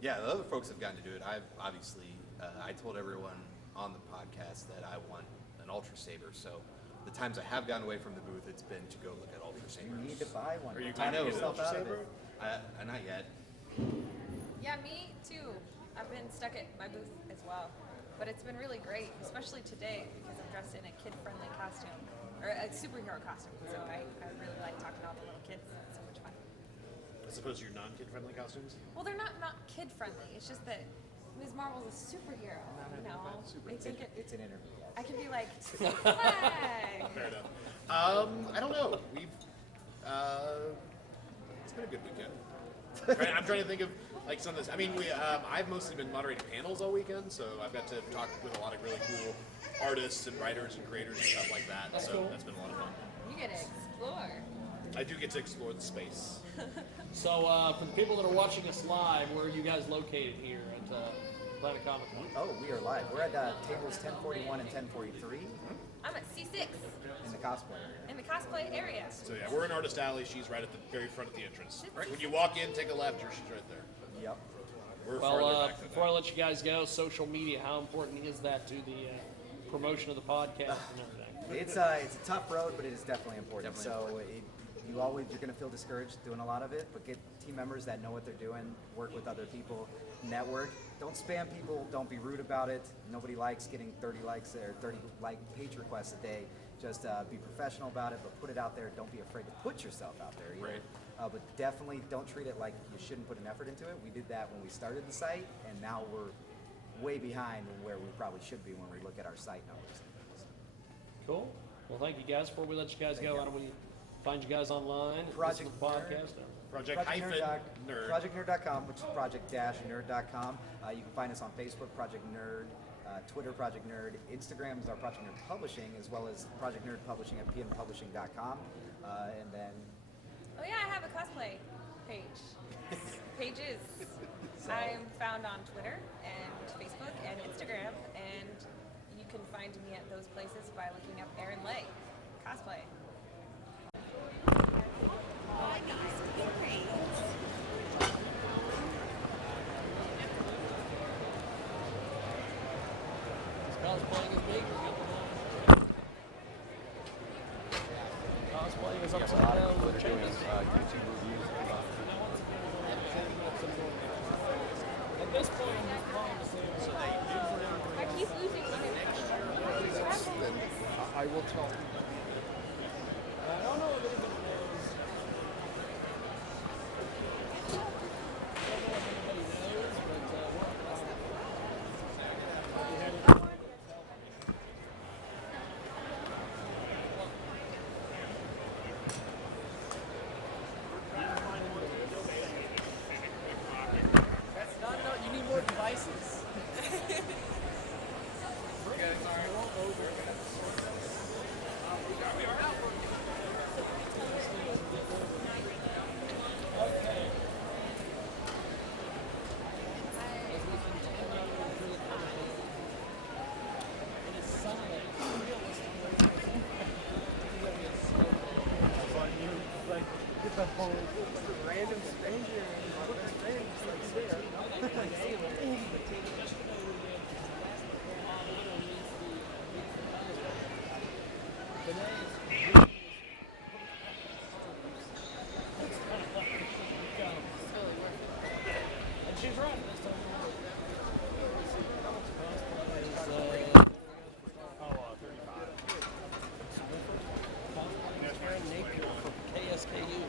Yeah, the other folks have gotten to do it. I've obviously, I told everyone on the podcast that I want an Ultra Saber, so the times I have gotten away from the booth, it's been to go look at Ultra Sabers. You need to buy one. Are you Time going to yourself out of it. Not yet. Yeah, me too. I've been stuck at my booth as well. But it's been really great, especially today, because I'm dressed in a kid-friendly costume, or a superhero costume. So I really like talking to all the little kids. It's so much fun. As opposed to your non-kid-friendly costumes? Well, they're not friendly. It's just that Ms. Marvel's a superhero. You know, they think it's an interview. I can be like, flag. Fair enough. I don't know. It's been a good weekend. I'm trying to think of like some of this. I mean, I've mostly been moderating panels all weekend, so I've got to talk with a lot of really cool artists and writers and creators and stuff like that. That's so cool. That's been a lot of fun. You get to explore. I do get to explore the space. So, for the people that are watching us live, where are you guys located here at Planet Comic Con? Oh, we are live. We're at tables 1041 and 1043 I'm at C6 in the cosplay area. in the cosplay area. So yeah, we're in Artist Alley. She's right at the very front of the entrance. When you walk in, take a left, she's right there. Yep. We're farther back than before I let you guys go, social media, how important is that to the promotion of the podcast and everything? It's a tough road, but it is definitely important. You're going to feel discouraged doing a lot of it, but get team members that know what they're doing, work with other people, network. Don't spam people. Don't be rude about it. Nobody likes getting 30 likes or 30 page requests a day. Just be professional about it, but put it out there. Don't be afraid to put yourself out there either. Right. But definitely don't treat it like you shouldn't put an effort into it. We did that when we started the site, and now we're way behind where we probably should be when we look at our site numbers. Cool. Well, thank you guys. Before we let you guys go, how do we find you guys online? Project Listen to the podcast. Project-Nerd. ProjectNerd.com, which is project-nerd.com. You can find us on Facebook, Project Nerd, Twitter, Project Nerd, Instagram is our Project Nerd Publishing, as well as Project Nerd Publishing at pnpublishing.com. And then... Oh yeah, I have a cosplay page. Pages. I'm found on Twitter and Facebook and Instagram, and you can find me at those places by looking up Erin Lay cosplay. Hi guys, Cosplaying is big. Cosplaying is upside down with changes. YouTube reviews. At this point, I'm just calling to say I keep losing money. I will tell. I don't know if anybody knows. That's not enough. You need more devices. Get the whole random stranger and look at them, it's like there. And she's right this time. Karen Napier from KSKU.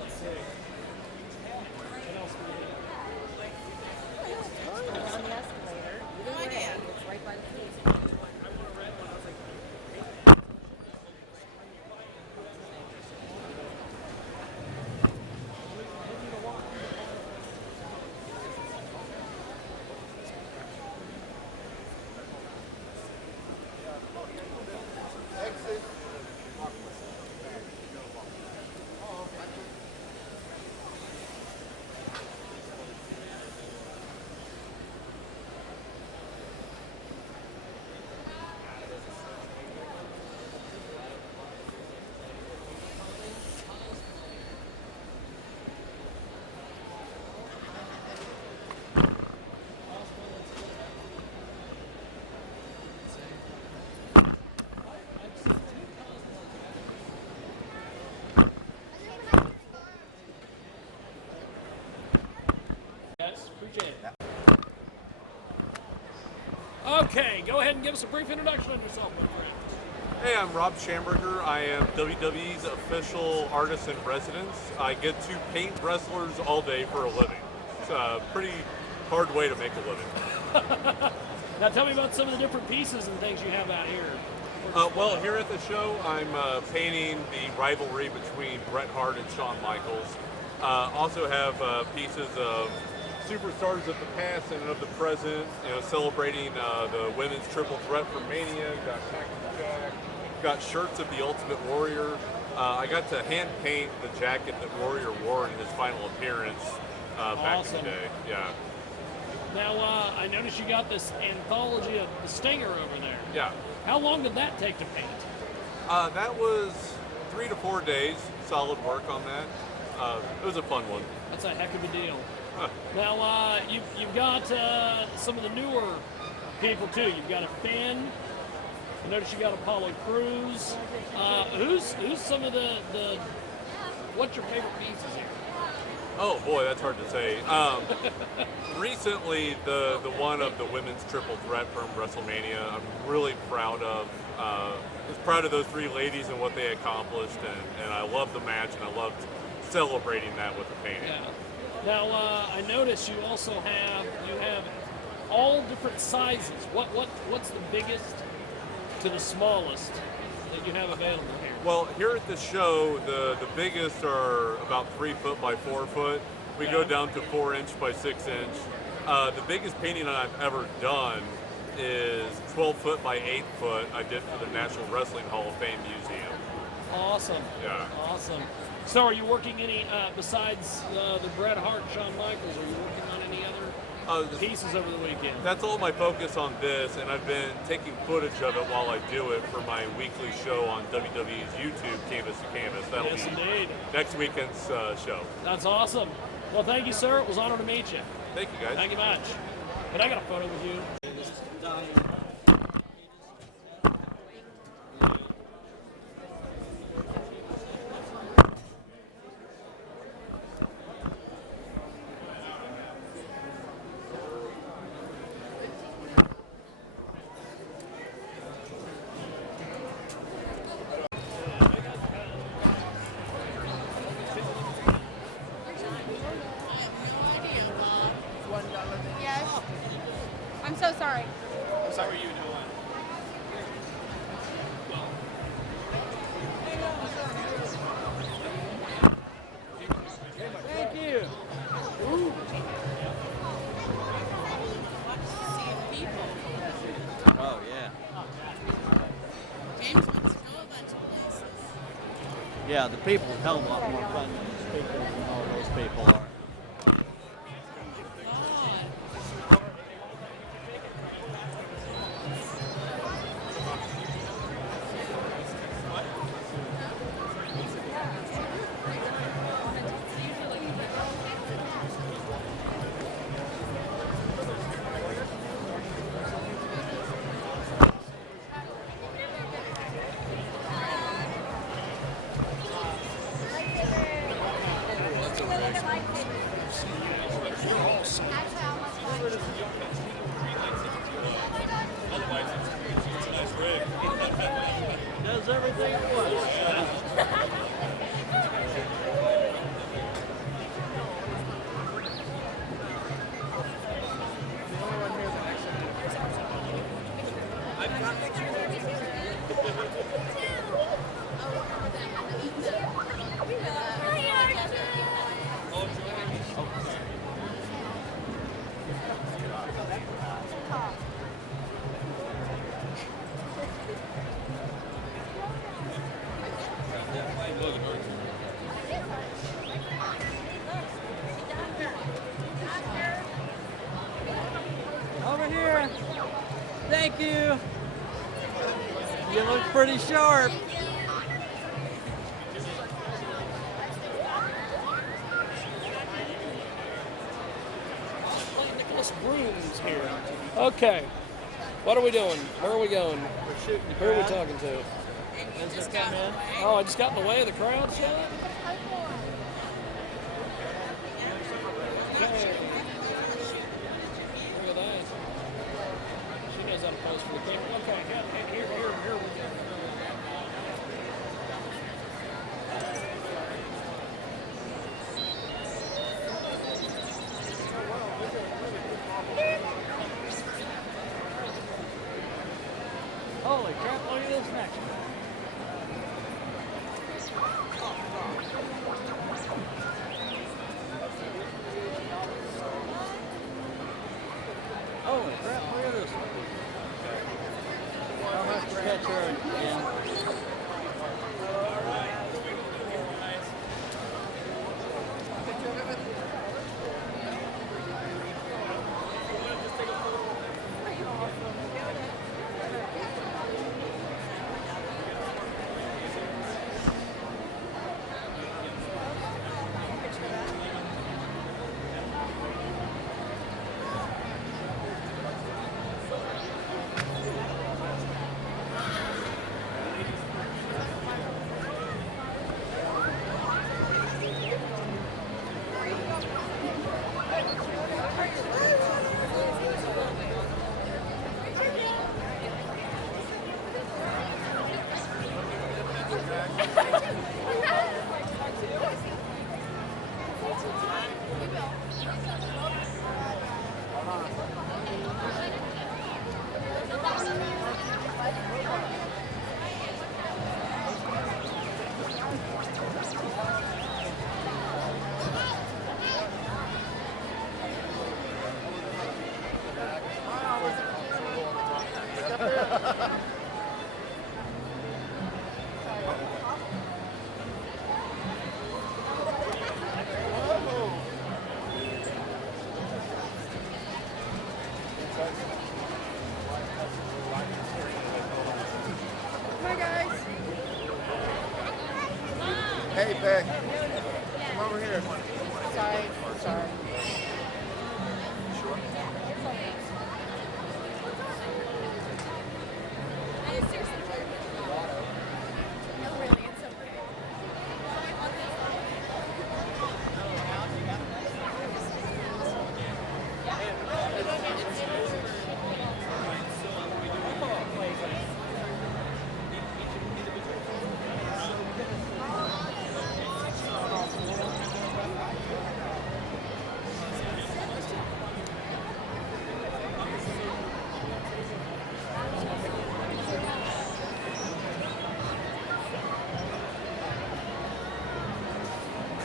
Let's see. What else do we have? On the escalator. No idea. It's right by the police. Yes, appreciate it. Okay, go ahead and give us a brief introduction on yourself, my friend. Hey, I'm Rob Schamberger. I am WWE's official artist in residence. I get to paint wrestlers all day for a living. It's a pretty hard way to make a living. Now tell me about some of the different pieces and things you have out here. Well, here at the show, I'm painting the rivalry between Bret Hart and Shawn Michaels. Also have pieces of superstars of the past and of the present, you know, celebrating the women's triple threat from Mania. Got Cactus Jack, got shirts of the Ultimate Warrior. I got to hand paint the jacket that Warrior wore in his final appearance back in the day. Yeah. Now, I noticed you got this anthology of the Stinger over there. Yeah. How long did that take to paint? That was 3 to 4 days, solid work on that. It was a fun one. That's a heck of a deal. Now, you've got some of the newer people too. You've got a Finn. I noticed you got Apollo Crews. Who's some of the what's your favorite pieces here? Oh boy, that's hard to say. Recently, the one of the women's triple threat from WrestleMania, I'm really proud of. Was proud of those three ladies and what they accomplished, and I loved the match, and I loved celebrating that with the painting. Yeah. Now I notice you also have all different sizes. What's the biggest to the smallest that you have available here? Well, here at the show, the biggest are about 3 foot by 4 foot. We go down to 4 inch by 6 inch. The biggest painting I've ever done is 12 foot by 8 foot. I did for the National Wrestling Hall of Fame Museum. Awesome. Yeah. Awesome. So, are you working any besides the Bret Hart, Shawn Michaels? Are you working on any other pieces over the weekend? That's all my focus on this, and I've been taking footage of it while I do it for my weekly show on WWE's YouTube, Canvas to Canvas. That'll Yes, be indeed. next weekend's show. That's awesome. Well, thank you, sir. It was an honor to meet you. Thank you, guys. Thank you much. And I got a photo with you. Yes. I'm so sorry. I'm sorry. How are you doing? Thank you. Ooh. Oh, yeah. James wants to go a bunch of places. Yeah, the people are a hell of a lot more fun than the speakers and all those people are. Does everything at once. Over here. Thank you. You look pretty sharp. Nicholas Broom's here. Okay. What are we doing? Where are we going? We're shooting the Who are we crowd. talking to? Just got away. Oh, I just got in the way of the crowd shot? Okay. Look at that. She knows how to pose for the camera. Okay, here we go. Holy crap, look at this next one. Holy crap, look at this one. I'll have to catch her again. Hi guys. Hey, Beck. Come over here. Sorry. Sorry.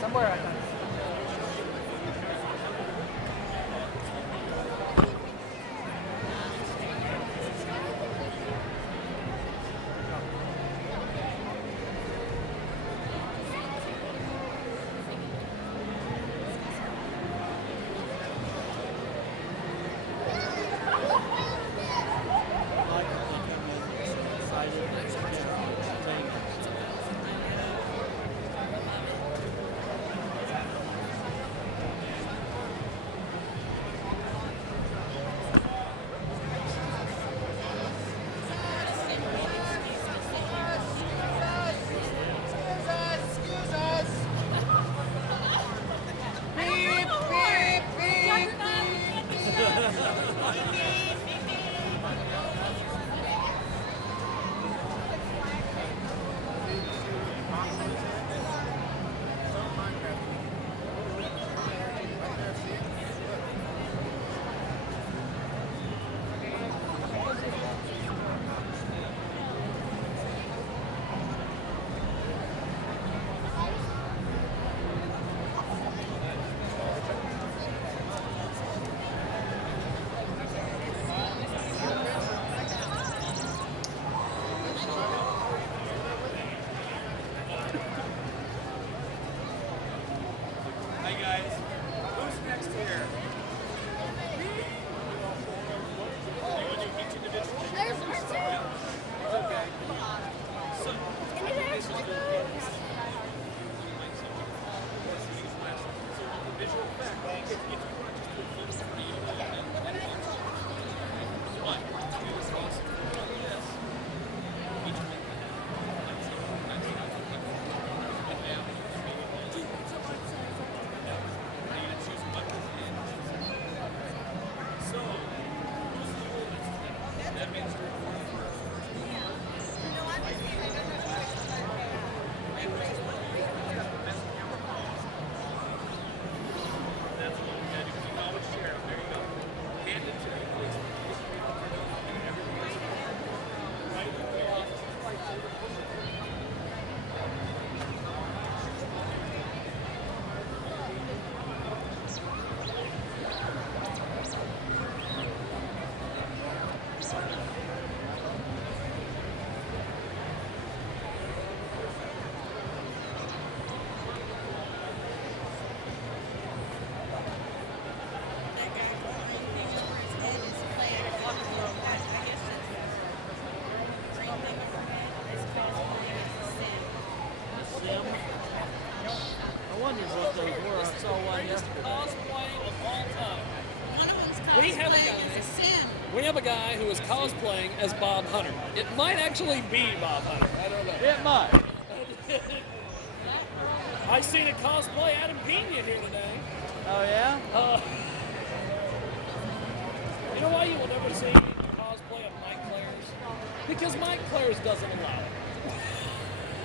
Somewhere I think. Hi guys. Who's next here? You want to do each individual? There's more too. Okay. So, visual effect. If you want to just do a full screen, one, two, this. Each one. So, who's the oldest? That means you're born first. That's what we gotta do. You always share them. There you go. Hand it to me, please. I wondered what those were. I saw one yesterday. Cosplay of all time. One of them's We have a cosplaying guy. as a sin. We have a guy who is cosplaying as Bob Hunter. It might actually be Bob Hunter. I don't know. It might. I seen a cosplay Adam Pena here today. Oh yeah? You know why you will never see a cosplay of Mike Clairs? Because Mike Clairs doesn't allow it.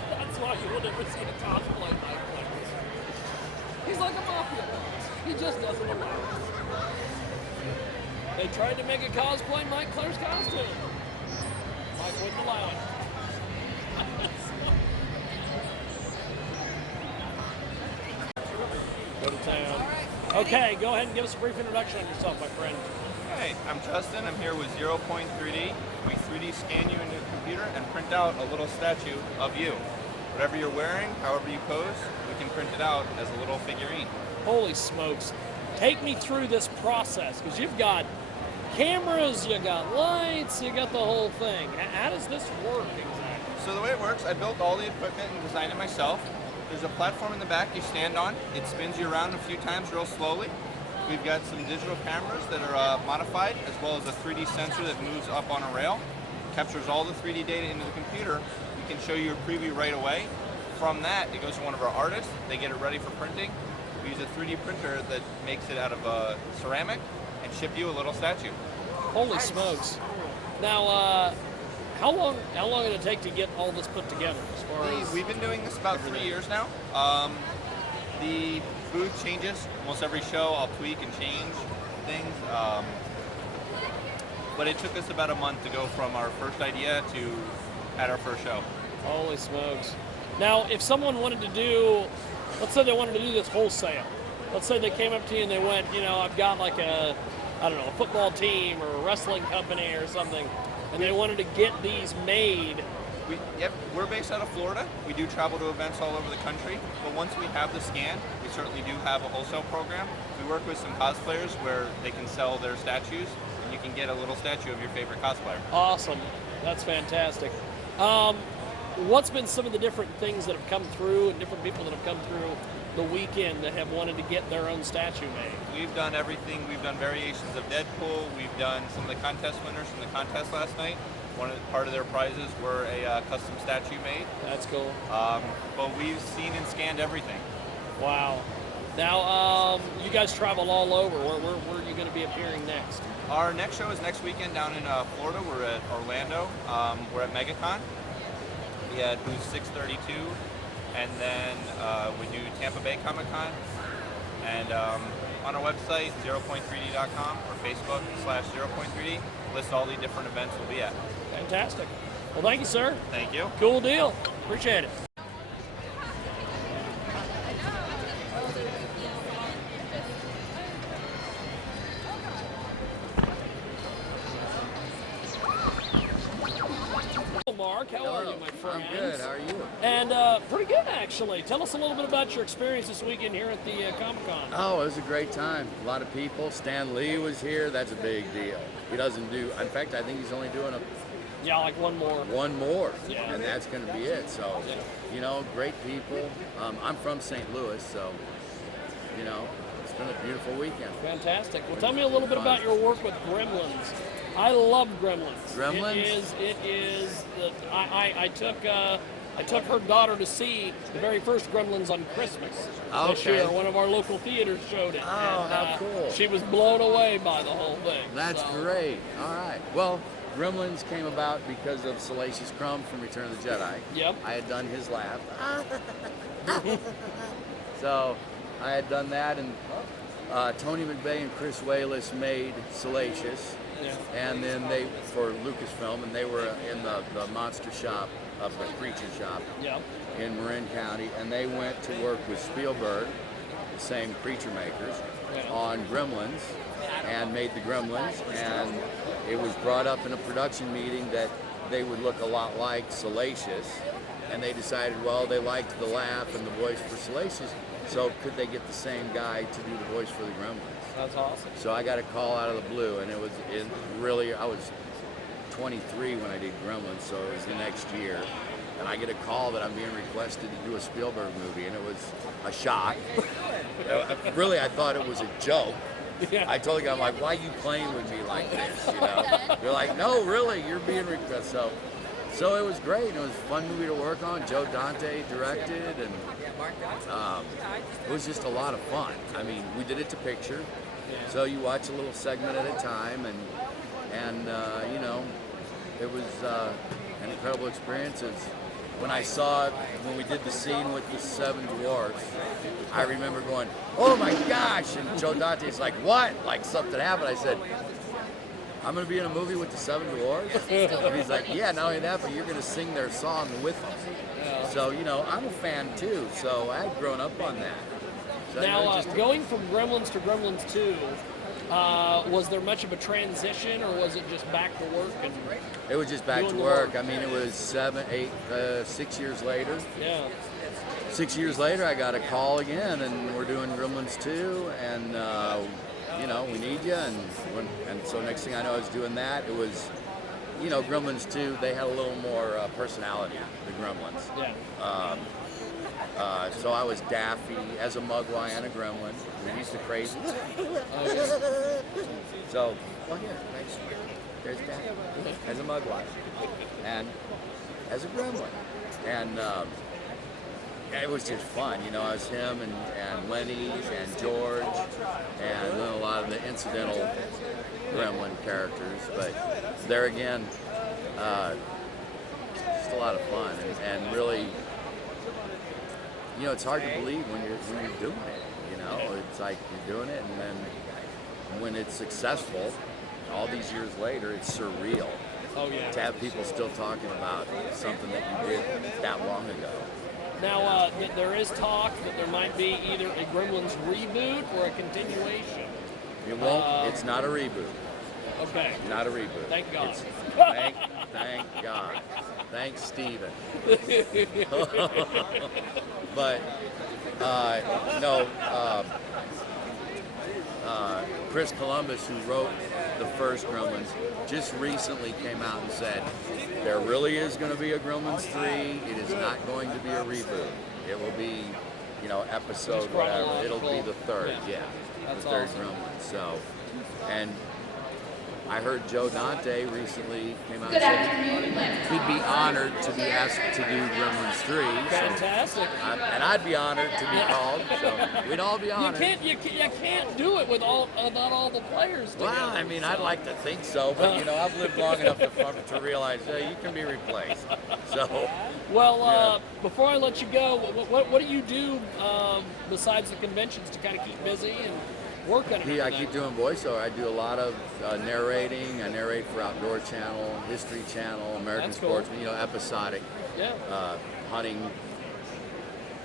That's why you will never see a cosplay Mike Clairs. He's like a mafia boss. He just doesn't allow it. They tried to make a cosplay Mike Clairs costume. Mike wouldn't allow it. Go to town. Okay, go ahead and give us a brief introduction on yourself, my friend. Hey, I'm Justin. I'm here with 0.3D. We 3D scan you into the computer and print out a little statue of you. Whatever you're wearing, however you pose, we can print it out as a little figurine. Holy smokes. Take me through this process, because you've got cameras, you got lights, you got the whole thing. How does this work exactly? So the way it works, I built all the equipment and designed it myself. There's a platform in the back you stand on. It spins you around a few times real slowly. We've got some digital cameras that are modified, as well as a 3D sensor that moves up on a rail. Captures all the 3D data into the computer. We can show you a preview right away. From that, it goes to one of our artists. They get it ready for printing. We use a 3D printer that makes it out of ceramic and ship you a little statue. Holy smokes. Now, how long did it take to get all this put together? As far as We've been doing this about 3 years now. The booth changes almost every show. I'll tweak and change things. But it took us about a month to go from our first idea to at our first show. Holy smokes. Now, if someone wanted to do, let's say they wanted to do this wholesale. Let's say they came up to you and they went, you know, I've got like a football team or a wrestling company or something, and they wanted to get these made. We're based out of Florida. We do travel to events all over the country, but once we have the scan, we certainly do have a wholesale program. We work with some cosplayers where they can sell their statues, and you can get a little statue of your favorite cosplayer. Awesome. That's fantastic. What's been some of the different things that have come through and different people that have come through the weekend that have wanted to get their own statue made? We've done everything. We've done variations of Deadpool. We've done some of the contest winners from the contest last night. Part of their prizes were a custom statue made. That's cool. But we've seen and scanned everything. Wow. Now, you guys travel all over. Where are you going to be appearing next? Our next show is next weekend down in Florida. We're at Orlando. We're at MegaCon. We had booth 632, and then we do Tampa Bay Comic-Con. And on our website, 0.3d.com or Facebook/0.3d, list all the different events we'll be at. Fantastic. Well, thank you, sir. Thank you. Cool deal. Appreciate it. Mark, how are you, my friend? I'm good. How are you? And pretty good, actually. Tell us a little bit about your experience this weekend here at the Comic-Con. Oh, it was a great time. A lot of people. Stan Lee was here. That's a big deal. He doesn't do, in fact, I think he's only doing like one more. One more. Yeah. And that's going to be it. So, you know, great people. I'm from St. Louis, so, you know, it's been a beautiful weekend. Fantastic. Well, tell me a little bit about your work with Gremlins. I love Gremlins. Gremlins? It is. I took her daughter to see the very first Gremlins on Christmas this year. One of our local theaters showed it. Oh, how cool. She was blown away by the whole thing. That's great. All right. Well, Gremlins came about because of Salacious Crumb from Return of the Jedi. Yep. I had done his laugh. So I had done that, and Tony McVeigh and Chris Wayless made Salacious. Yeah. And then they, for Lucasfilm, and they were in the monster shop of the creature shop in Marin County, and they went to work with Spielberg, the same creature makers, on Gremlins, and made the Gremlins, and it was brought up in a production meeting that they would look a lot like Salacious, and they decided, well, they liked the laugh and the voice for Salacious, so could they get the same guy to do the voice for the Gremlins? That's awesome. So I got a call out of the blue, and it was I was 23 when I did Gremlins, so it was the next year. And I get a call that I'm being requested to do a Spielberg movie, and it was a shock. Really, I thought it was a joke. Yeah. I told the guy, I'm like, why are you playing with me like this? You know? They're like, no, really, you're being requested. So it was great. It was a fun movie to work on. Joe Dante directed, and it was just a lot of fun. I mean, we did it to picture, so you watch a little segment at a time, and you know, it was an incredible experience. when I saw it, when we did the scene with the 7 dwarfs, I remember going, oh my gosh, and Joe Dante's like, what? Like something happened. I said, I'm going to be in a movie with the 7 dwarfs? And he's like, yeah, not only that, but you're going to sing their song with them. So, you know, I'm a fan too, so I had grown up on that. So Now, going from Gremlins to Gremlins 2, was there much of a transition, or was it just back to work? And it was just back to work. I mean, it was 6 years later. Yeah. 6 years later, I got a call again, and we're doing Gremlins 2, and you know, we need you, and so next thing I know, I was doing that. It was, you know, Gremlins 2, they had a little more personality, the Gremlins. Yeah. So I was Daffy as a Mugwai and a Gremlin. We used to crazy. So, well, here, nice. There's Daffy as a Mugwai and as a Gremlin, and it was just fun. You know, I was him and Lenny and George, and then a lot of the incidental Gremlin characters. But there again, just a lot of fun, and really, you know, it's hard to believe when you're doing it. You know, it's like you're doing it, and then when it's successful, all these years later, it's surreal. Oh yeah. To have people still talking about something that you did that long ago. Now, there is talk that there might be either a Gremlins reboot or a continuation. It won't. It's not a reboot. Okay. Not a reboot. Thank God. Thank God. Thanks, Steven. But no. Chris Columbus, who wrote the first Gremlins, just recently came out and said there really is going to be a Gremlins 3. It is not going to be a reboot. It will be, you know, episode whatever. It'll be the third. Yeah, That's the third awesome. Gremlins. So, and I heard Joe Dante recently came out Good and afternoon, said he'd be honored to be asked to do Gremlins 3. Fantastic. So and I'd be honored to be called. So we'd all be honored. You can't do it with not all the players together. Well, I mean, I'd like to think so, but you know, I've lived long enough to realize you can be replaced. So. Well, before I let you go, what do you do besides the conventions to kind of keep busy and work on it? I keep doing voiceover. I do a lot of narrating. I narrate for Outdoor Channel, History Channel, American Sportsman. You know, episodic. Yeah. Hunting.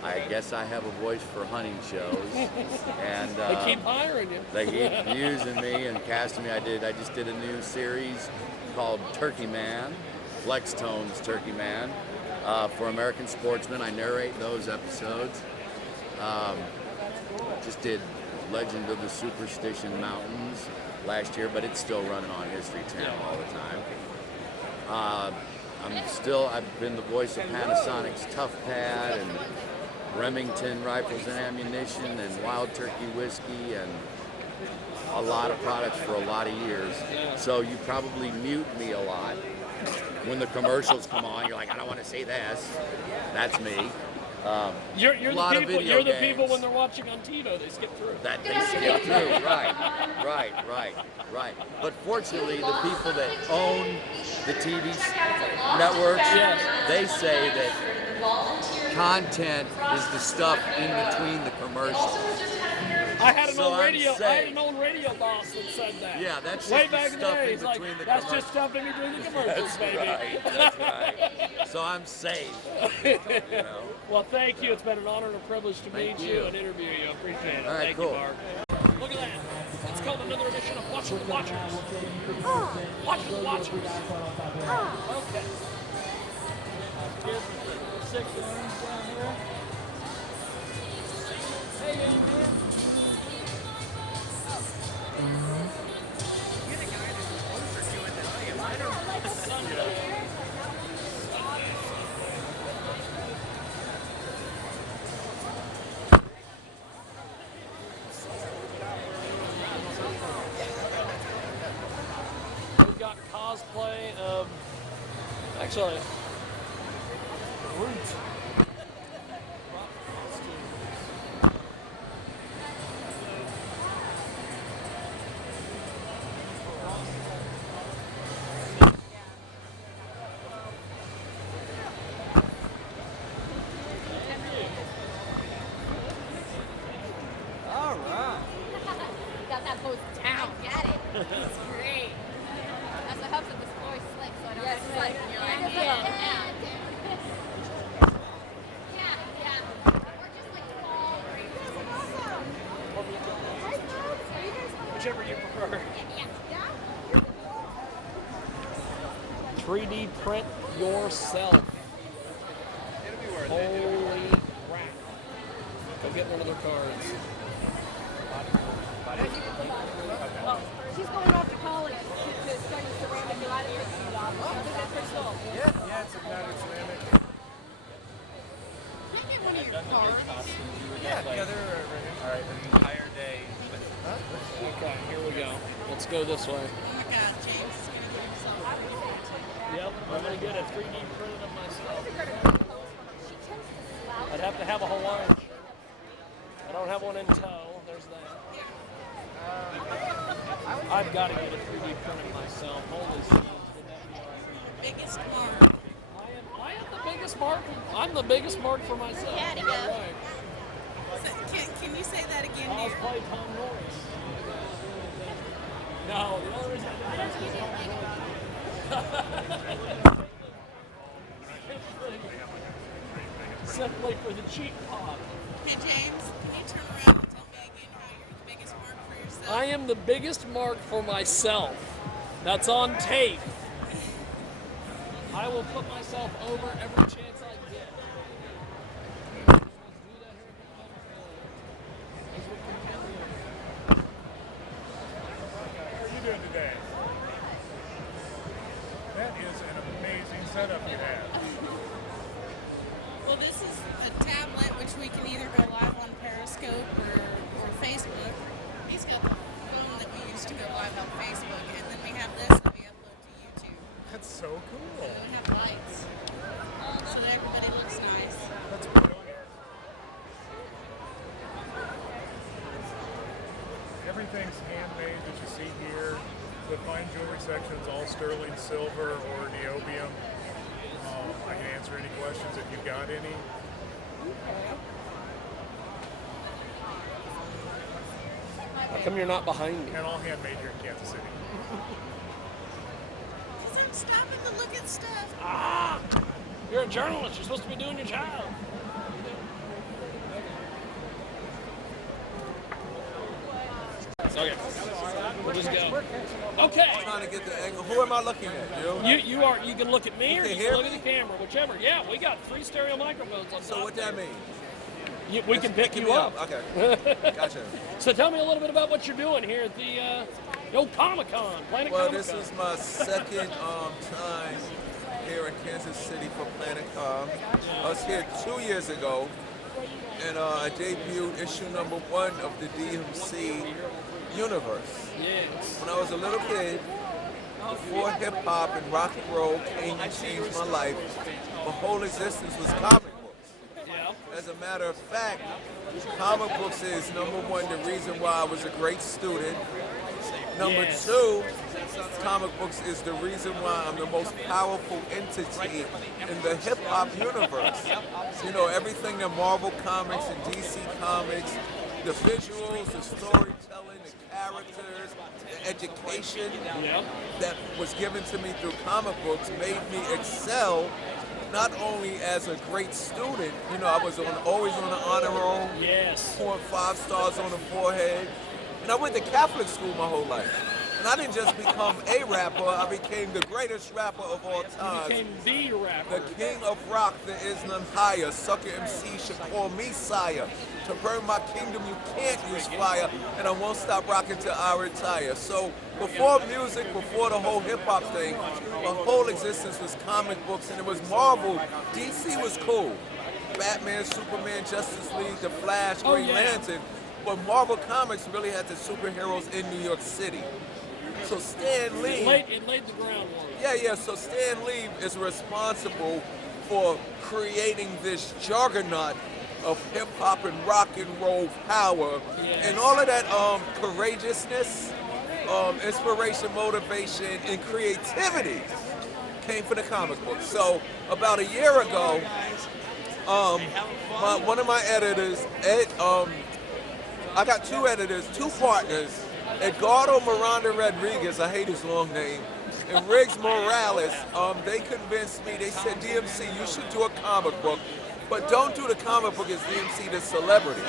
I guess I have a voice for hunting shows, and they keep hiring you. They keep using me and casting me. I just did a new series called Turkey Man, Flex Tone's Turkey Man, for American Sportsman. I narrate those episodes. Just did Legend of the Superstition Mountains last year, but it's still running on History Channel all the time. I've been the voice of Panasonic's Tough Pad and Remington Rifles and Ammunition and Wild Turkey Whiskey and a lot of products for a lot of years. So you probably mute me a lot. When the commercials come on, you're like, I don't want to say this. That's me. You're the people when they're watching on TiVo, they skip through. That they skip through, right. But fortunately, the people that own the TV networks, they say that content is the stuff in between the commercials. I had an old radio boss that said that. Yeah, that's way just back in the day. He's like, that's just stuff in between the commercials, baby. That's right. So I'm safe. You know? Well, thank you. It's been an honor and a privilege to meet you and interview you. I appreciate it. All right, thank cool. you, Mark. Look at that. It's called another edition of Watchers Watchers. Watchers. Okay. Here's the 6 orange down here. Hey, young man. We've got cosplay of actually Groot. yourself. It'll be worth it. Holy crap. Go get one of their cards. Oh, she's going off to college to study ceramic, and I didn't think she'd off. I think that's pretty cool. Yeah, it's a pattern ceramic. Can I get one of your cards? Yeah, they're right here. All right, an entire day. Okay, here we go. Let's go this way. Oh my God, James is going to do something. Yep, I'm going to get a 3D print of myself. I'd have to have a Hawaiian shirt. I don't have one in tow. There's that. I've got to get a 3D print of myself. Holy smokes, would that be awesome? Biggest mark. I am the biggest mark. I'm the biggest mark for myself. Caddy go. Right. So, can you say that again, I'll dear? play Tom Norris. No, the only reason I did that is simply for the cheap pop. Hey, James, can you turn around and tell me again how you're the biggest mark for yourself? I am the biggest mark for myself. That's on tape. I will put myself over every chance I get. How are you doing today? That is an amazing setup you have. Well, this is a tablet which we can either go live on Periscope or Facebook. He's got the phone that we use to go live on Facebook, and then we have this that we upload to YouTube. That's so cool. So we have lights, so that everybody looks nice. That's brilliant. Everything's handmade that you see here. The fine jewelry section's all sterling silver or niobium. I can answer any questions if you've got any. How come you're not behind me? And all handmade here in Kansas City. Because I'm stopping to look at stuff. Ah! You're a journalist. You're supposed to be doing your job. Okay. We'll just go. Okay. I'm trying to get the angle. Who am I looking at? You? You are. You can look at me or You you can can hear look at me? the camera, whichever. Yeah, we got 3 stereo microphones on top. So what that mean? We can pick you up. Okay. Gotcha. So tell me a little bit about what you're doing here at the old Comic-Con, Planet Well, Comic-Con. this is my second time here in Kansas City for Planet Com. I was here 2 years ago, and I debuted issue number 1 of the DMC universe. Yes. When I was a little kid, before hip hop and rock and roll came and changed my life, my whole existence was comic books. As a matter of fact, comic books is number 1, the reason why I was a great student. Number 2, comic books is the reason why I'm the most powerful entity in the hip hop universe. You know, everything that Marvel Comics and DC Comics, the visuals, the storytelling, the characters, the education that was given to me through comic books made me excel not only as a great student, you know, I was always on the honor roll, pouring 5 stars on the forehead, and I went to Catholic school my whole life. And I didn't just become a rapper, I became the greatest rapper of all time. You became the rapper. The king of rock, there is none higher. Sucker MC should call me sire. To burn my kingdom, you can't use fire, and I won't stop rocking till I retire. So before music, before the whole hip hop thing, my whole existence was comic books, and it was Marvel. DC was cool. Batman, Superman, Justice League, The Flash, Green Lantern. But Marvel Comics really had the superheroes in New York City. So Stan Lee... It laid the groundwork. Yeah, so Stan Lee is responsible for creating this juggernaut of hip-hop and rock and roll power. And all of that courageousness, inspiration, motivation, and creativity came from the comic book. So about a year ago, one of my editors, Ed, I got 2 editors, 2 partners, Edgardo Miranda Rodriguez, I hate his long name, and Riggs Morales. They convinced me, they said, DMC, you should do a comic book but don't do the comic book as DMC the celebrity.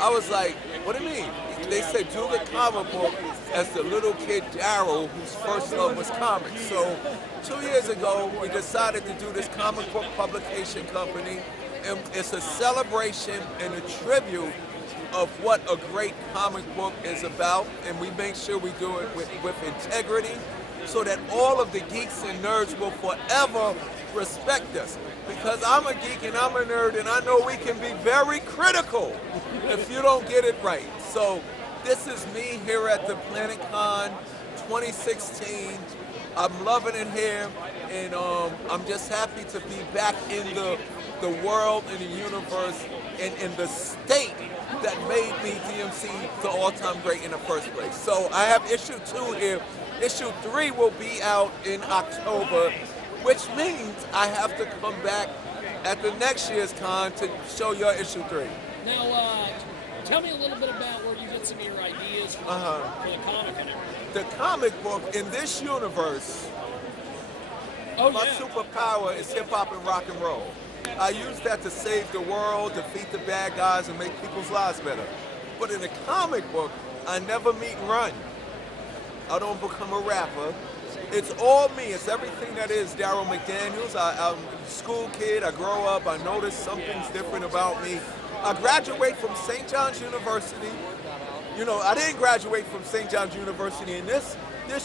I was like, what do you mean? They said do the comic book as the little kid Daryl whose first love was comics. So 2 years ago, we decided to do this comic book publication company, and it's a celebration and a tribute of what a great comic book is about, and we make sure we do it with integrity so that all of the geeks and nerds will forever respect us. Because I'm a geek and I'm a nerd, and I know we can be very critical if you don't get it right. So this is me here at the Planet Con 2016. I'm loving it here, and I'm just happy to be back in the world and the universe and in the state that made me DMC the all-time great in the first place. So I have issue 2 here. Issue 3 will be out in October, which means I have to come back at the next year's con to show your issue 3. Now, tell me a little bit about where you get some of your ideas for the comic and everything. The comic book in this universe, my superpower is hip-hop and rock and roll. I use that to save the world, defeat the bad guys, and make people's lives better. But in the comic book, I never meet and run. I don't become a rapper. It's all me. It's everything that is Daryl McDaniels. I'm a school kid. I grow up. I notice something's different about me. I graduate from St. John's University. You know, I didn't graduate from St. John's University in this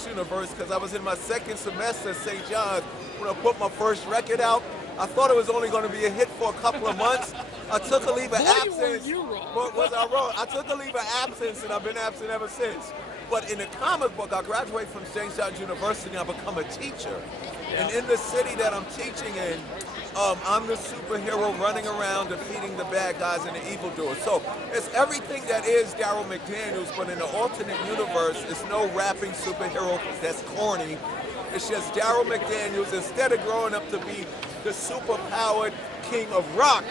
universe because I was in my second semester at St. John's when I put my first record out. I thought it was only going to be a hit for a couple of months. I took a leave of absence. Was I wrong? I took a leave of absence, and I've been absent ever since. But in the comic book, I graduate from St. John's University, and I become a teacher. And in the city that I'm teaching in, I'm the superhero running around defeating the bad guys and the evildoers. So it's everything that is Daryl McDaniels, but in the alternate universe, it's no rapping superhero that's corny. It's just Daryl McDaniels. Instead of growing up to be the superpowered king of rock,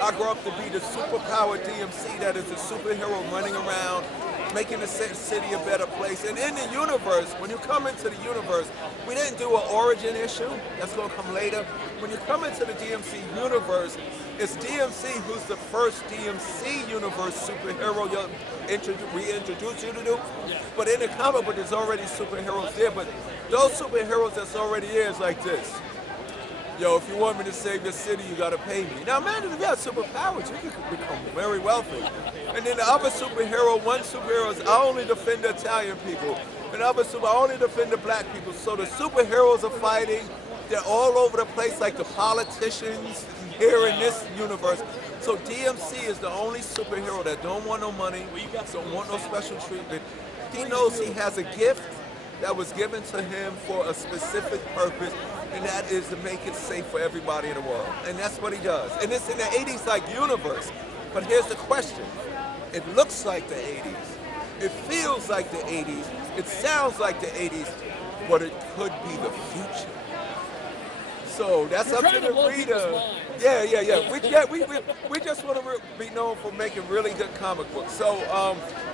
I grew up to be the superpowered DMC that is the superhero running around, making the city a better place. And in the universe, when you come into the universe, we didn't do an origin issue. That's going to come later. When you come into the DMC universe, it's DMC who's the first DMC universe superhero we introduced you to do. But in the comic book, there's already superheroes there. But those superheroes that's already here is like this. Yo, if you want me to save your city, you gotta pay me. Now imagine if you have superpowers, you could become very wealthy. And then the other superhero, one superhero is I only defend the Italian people. And the other I only defend the black people. So the superheroes are fighting. They're all over the place like the politicians here in this universe. So DMC is the only superhero that don't want no money, don't want no special treatment. He knows he has a gift that was given to him for a specific purpose, and that is to make it safe for everybody in the world. And that's what he does. And it's in the 80s like universe. But here's the question. It looks like the 80s. It feels like the 80s. It sounds like the 80s, but it could be the future. So that's up to the reader. Yeah. We just want to be known for making really good comic books. So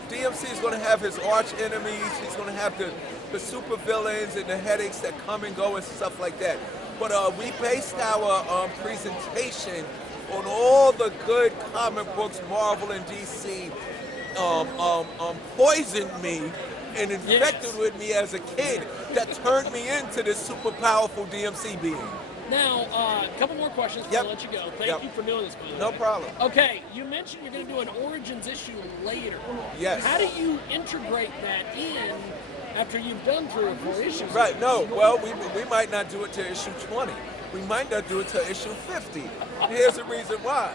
DMC is going to have his arch enemies. He's going to have the super villains and the headaches that come and go and stuff like that. But we based our presentation on all the good comic books Marvel and DC poisoned me and infected with me as a kid that turned me into this super powerful DMC being. Now, a couple more questions before I let you go. Thank you for doing this, by the way. No problem. Okay, you mentioned you're going to do an Origins issue later. Yes. How do you integrate that in after you've done 3 or 4 issues? Right, no, well, we might not do it to issue 20. We might not do it to issue 50. Here's the reason why.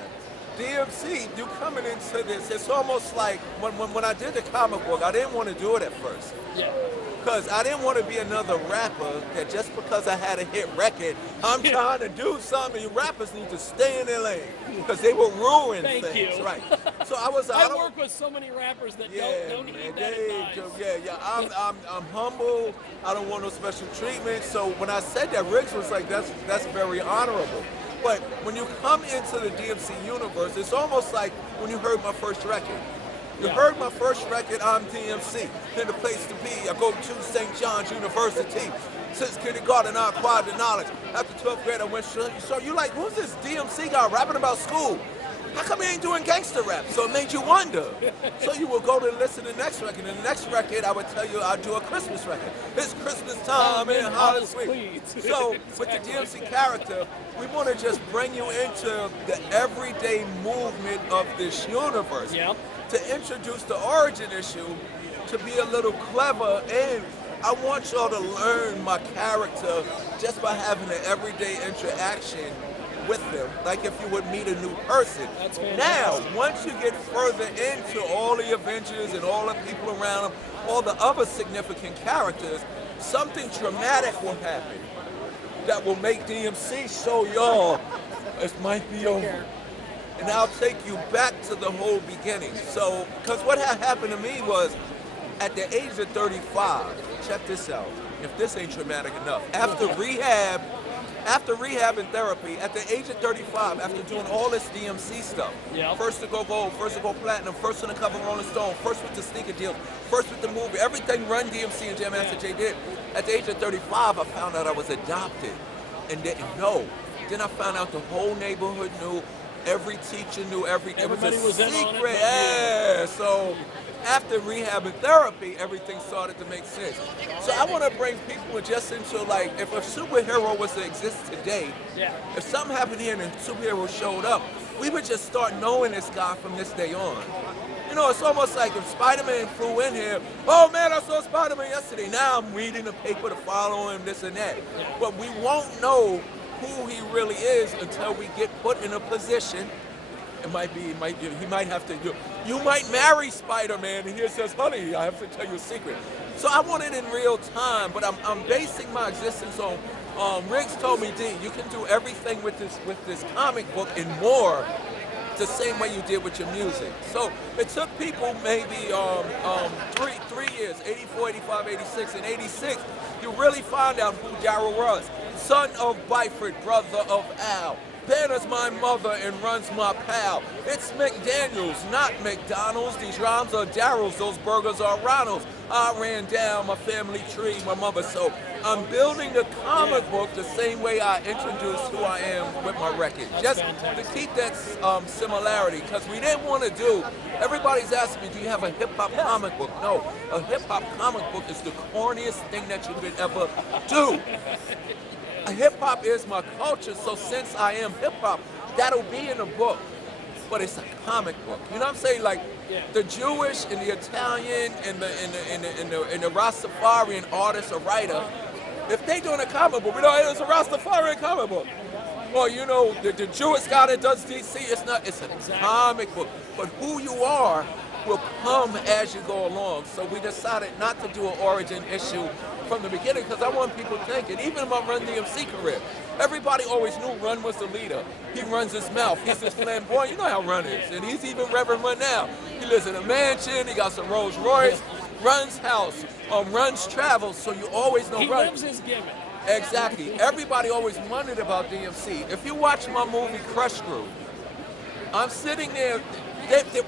DMC, you coming into this, it's almost like when I did the comic book, I didn't want to do it at first. Yeah. Because I didn't want to be another rapper that just because I had a hit record, I'm trying to do something. You rappers need to stay in their lane because they will ruin things. Thank you. Right. So I was. I work with so many rappers that don't need that advice. I'm humble. I don't want no special treatment. So when I said that, Riggs was like, that's very honorable. But when you come into the DMC universe, it's almost like when you heard my first record. You heard my first record, I'm DMC. In the place to be, I go to St. John's University. Since kindergarten, I acquired the knowledge. After 12th grade, I went, so you like, who's this DMC guy rapping about school? How come he ain't doing gangster rap? So it made you wonder. So you will go to listen to the next record. And the next record, I would tell you I'll do a Christmas record. It's Christmas time in Holly Sweet. So with the DMC character, we want to just bring you into the everyday movement of this universe. To introduce the origin issue, to be a little clever, and I want y'all to learn my character just by having an everyday interaction with them, like if you would meet a new person. Now, once you get further into all the Avengers and all the people around them, all the other significant characters, something dramatic will happen that will make DMC show y'all it might be over. And I'll take you back to the whole beginning. So, because what had happened to me was, at the age of 35, check this out, if this ain't dramatic enough, after rehab and therapy, at the age of 35, after doing all this DMC stuff, first to go gold, first to go platinum, first on the cover of Rolling Stone, first with the sneaker deals, first with the movie, everything Run DMC and Jam Master Jay did. At the age of 35, I found out I was adopted and didn't know. Then I found out the whole neighborhood knew, every teacher knew, Everybody it was was a in on secret. it, Yeah, so after rehab and therapy, everything started to make sense. So I want to bring people just into, like, if a superhero was to exist today, if something happened here and a superhero showed up, we would just start knowing this guy from this day on. You know, it's almost like if Spider-Man flew in here, oh man, I saw Spider-Man yesterday. Now I'm reading the paper to follow him, this and that. But we won't know who he really is until we get put in a position. He might have to do. You might marry Spider-Man, and here says, honey, I have to tell you a secret. So I want it in real time, but I'm basing my existence on. Riggs told me, D, you can do everything with this comic book and more, the same way you did with your music. So it took people maybe 3 years, 84, 85, 86, and 86, you really find out who Jaguar was. Son of Byford, brother of Al. Banner's my mother and runs my pal. It's McDaniels, not McDonald's. These rhymes are Daryl's, those burgers are Ronald's. I ran down my family tree, my mother. So I'm building the comic book the same way I introduced who I am with my record. Just to keep that similarity, because we didn't want to do, everybody's asking me, do you have a hip-hop comic book? No, a hip-hop comic book is the corniest thing that you could ever do. Hip-hop is my culture, so since I am hip-hop, that'll be in a book, but it's a comic book. You know what I'm saying? Like the Jewish and the Italian and the Rastafarian artist or writer, if they doing a comic book, we know it's a Rastafarian comic book. Well, you know, the Jewish guy that does DC, it's a comic book. But who you are will come as you go along. So we decided not to do an origin issue from the beginning, because I want people thinking, even in my Run DMC career, everybody always knew Run was the leader. He runs his mouth, he's this flamboyant, you know how Run is, and he's even Reverend Run now. He lives in a mansion, he got some Rolls Royce, Run's house, Run's travels, so you always know He Run. lives his gimmick. Exactly. Everybody always wondered about DMC. If you watch my movie Crush Groove, I'm sitting there,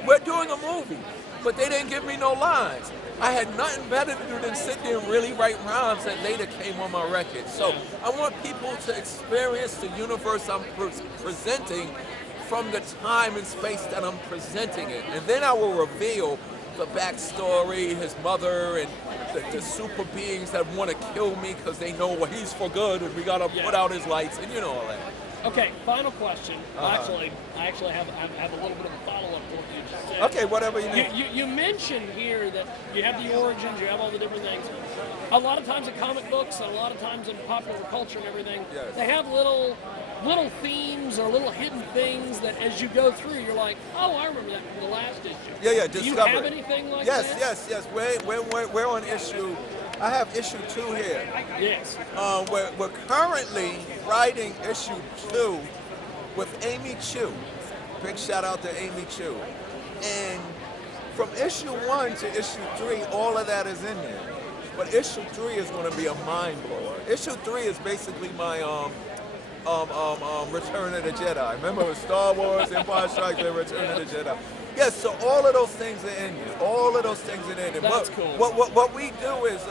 we're doing a movie, but they didn't give me no lines. I had nothing better to do than sit there and really write rhymes that later came on my record. So I want people to experience the universe I'm presenting from the time and space that I'm presenting it. And then I will reveal the backstory, his mother, and the super beings that want to kill me because they know he's for good and we got to put out his lights, and you know all that. Okay, final question. I actually have a little bit of a follow-up to what you just said. Okay, whatever you need. You mentioned here that you have the origins, you have all the different things. A lot of times in comic books and a lot of times in popular culture and everything, they have little themes or little hidden things that as you go through, you're like, oh, I remember that from the last issue. Yeah, Do you discover have it. anything like yes, that? Yes. We're on issue. I have issue 2 here. Yes. We're currently writing issue 2 with Amy Chu. Big shout out to Amy Chu. And from issue 1 to issue 3, all of that is in there. But issue 3 is going to be a mind blower. Issue 3 is basically my Return of the Jedi. Remember it was Star Wars, Empire Strikes Back, Return of the Jedi. Yes, so all of those things are in here. All of those things are in there. That's cool. What we do is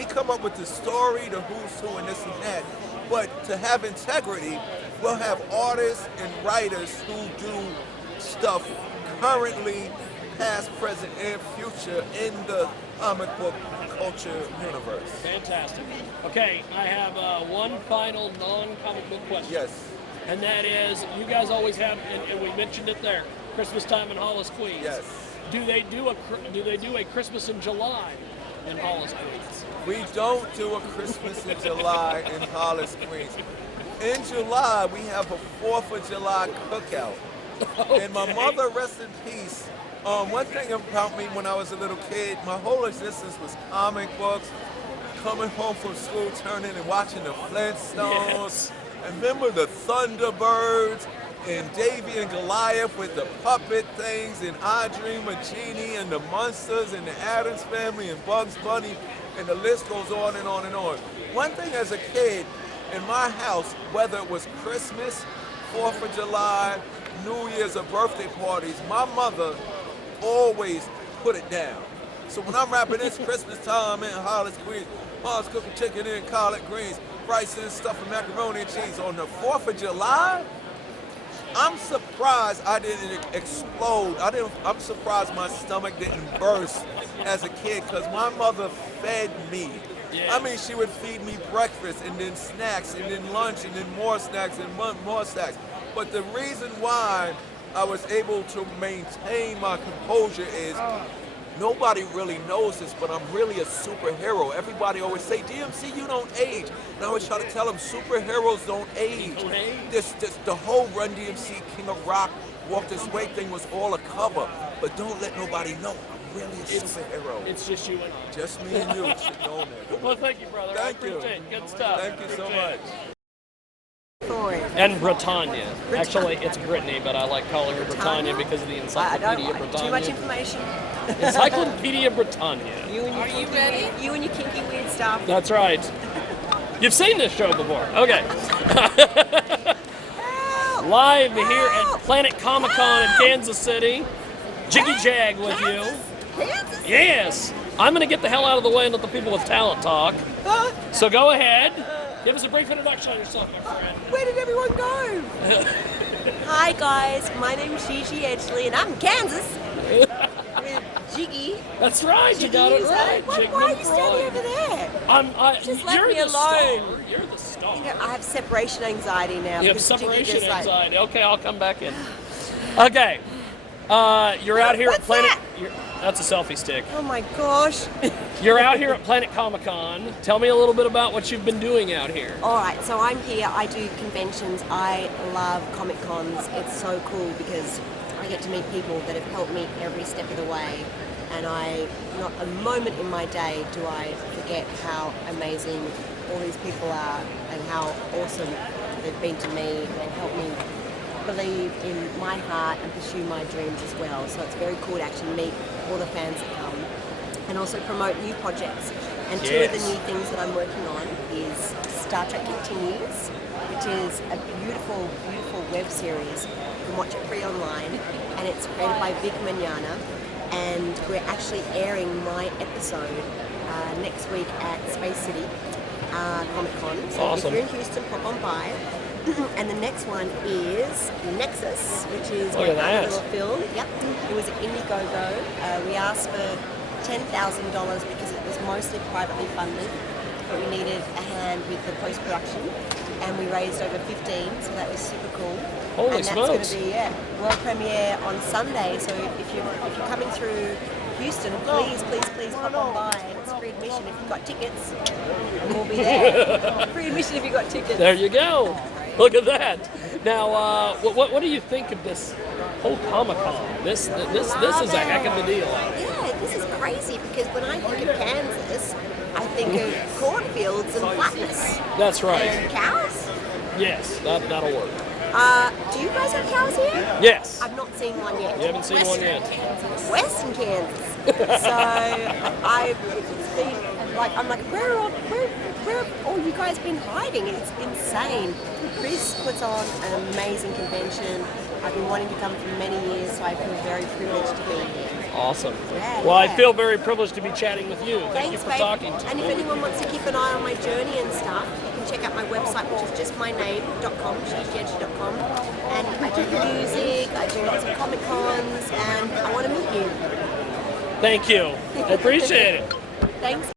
We come up with the story, the who's who, and this and that. But to have integrity, we'll have artists and writers who do stuff currently, past, present, and future in the comic book culture universe. Fantastic. Okay, I have one final non-comic book question. Yes. And that is, you guys always have, and we mentioned it there, Christmas time in Hollis, Queens. Yes. Do they do a Christmas in July in Hollis, Queens? We don't do a Christmas in July in Hollis, Queens. In July, we have a 4th of July cookout. Okay. And my mother, rest in peace, one thing about me when I was a little kid, my whole existence was comic books, coming home from school, turning and watching the Flintstones. Yes. And remember the Thunderbirds and Davy and Goliath with the puppet things, and I Dream of Jeannie and the Munsters and the Addams Family and Bugs Bunny, and the list goes on and on and on. One thing as a kid, in my house, whether it was Christmas, 4th of July, New Year's, or birthday parties, my mother always put it down. So when I'm rapping, it's Christmas time in Hollis, Queens, Mom's cooking chicken and collard greens, rice and stuff and macaroni and cheese. On the 4th of July, I'm surprised I didn't explode. I'm surprised my stomach didn't burst as a kid, because my mother fed me. Yes. I mean, she would feed me breakfast and then snacks and then lunch and then more snacks and more snacks. But the reason why I was able to maintain my composure is nobody really knows this, but I'm really a superhero. Everybody always say, DMC, you don't age. And I always try to tell them, superheroes don't age. The whole Run DMC King of Rock, Walk This Way thing was all a cover. But don't let nobody know. I'm really a superhero. It's just you and I. Just me and you should know that. Well, thank you, brother. Thank I appreciate it. Good stuff. Thank you so Appreciate much. it. And Britannia. Actually, it's Brittany, but I like calling her Britannia because of the Encyclopedia Britannia. Too much information. Encyclopedia Britannia. Are you ready? You and your kinky weird stuff. That's right. You've seen this show before. Okay. Live here at Planet Comic Con in Kansas City. Jiggy Jag with you. Kansas? Yes. I'm going to get the hell out of the way and let the people with talent talk. So go ahead. Give us a brief introduction on yourself, my friend. Where did everyone go? Hi guys, my name is Gigi Edgley and I'm in Kansas with Jiggy. That's right, you got it right. Why are you standing over there? Just let me alone. You're the star. I have separation anxiety now. You have because Jiggy separation just, like, anxiety. Okay, I'll come back in. Okay. You're out here at Planet... That's a selfie stick. Oh my gosh. You're out here at Planet Comic Con. Tell me a little bit about what you've been doing out here. All right, so I'm here. I do conventions. I love Comic Cons. It's so cool because I get to meet people that have helped me every step of the way. And not a moment in my day do I forget how amazing all these people are and how awesome they've been to me and helped me believe in my heart and pursue my dreams as well. So it's very cool to actually meet all the fans that come and also promote new projects. And two of the new things that I'm working on is Star Trek Continues, which is a beautiful, beautiful web series. You can watch it free online, and it's created by Vic Mignogna. And we're actually airing my episode next week at Space City Comic Con. So awesome. If you're in Houston, pop on by. And the next one is Nexus, which is Look my at that. little film. Yep, it was at Indiegogo. We asked for $10,000 because it was mostly privately funded, but we needed a hand with the post-production, and we raised over 15, so that was super cool. Holy and smokes. that's going to be world premiere on Sunday. So if you're coming through Houston, please pop on by. It's free admission if you've got tickets, and we'll be there. Free admission if you've got tickets. There you go. Look at that. Now, what do you think of this whole Comic-Con? This is a heck of a deal. Yeah, this is crazy because when I think of Kansas, I think of cornfields and flatness. That's right. And cows? Yes, that'll work. Do you guys have cows here? Yes. I've not seen one yet. You haven't seen one yet. Western Kansas. So it's been like, I'm like, where have all you guys been hiding? It's insane. Chris puts on an amazing convention. I've been wanting to come for many years, so I feel very privileged to be here. Awesome. Yeah, Well, I yeah. feel very privileged to be chatting with you. Thank you Thanks, for babe. talking to And me. if anyone wants to keep an eye on my journey and stuff, you can check out my website, which is just my name.com, she'sjedgy.com. And I do music, I do lots of Comic Cons, and I want to meet you. Thank you. I appreciate it. Thanks.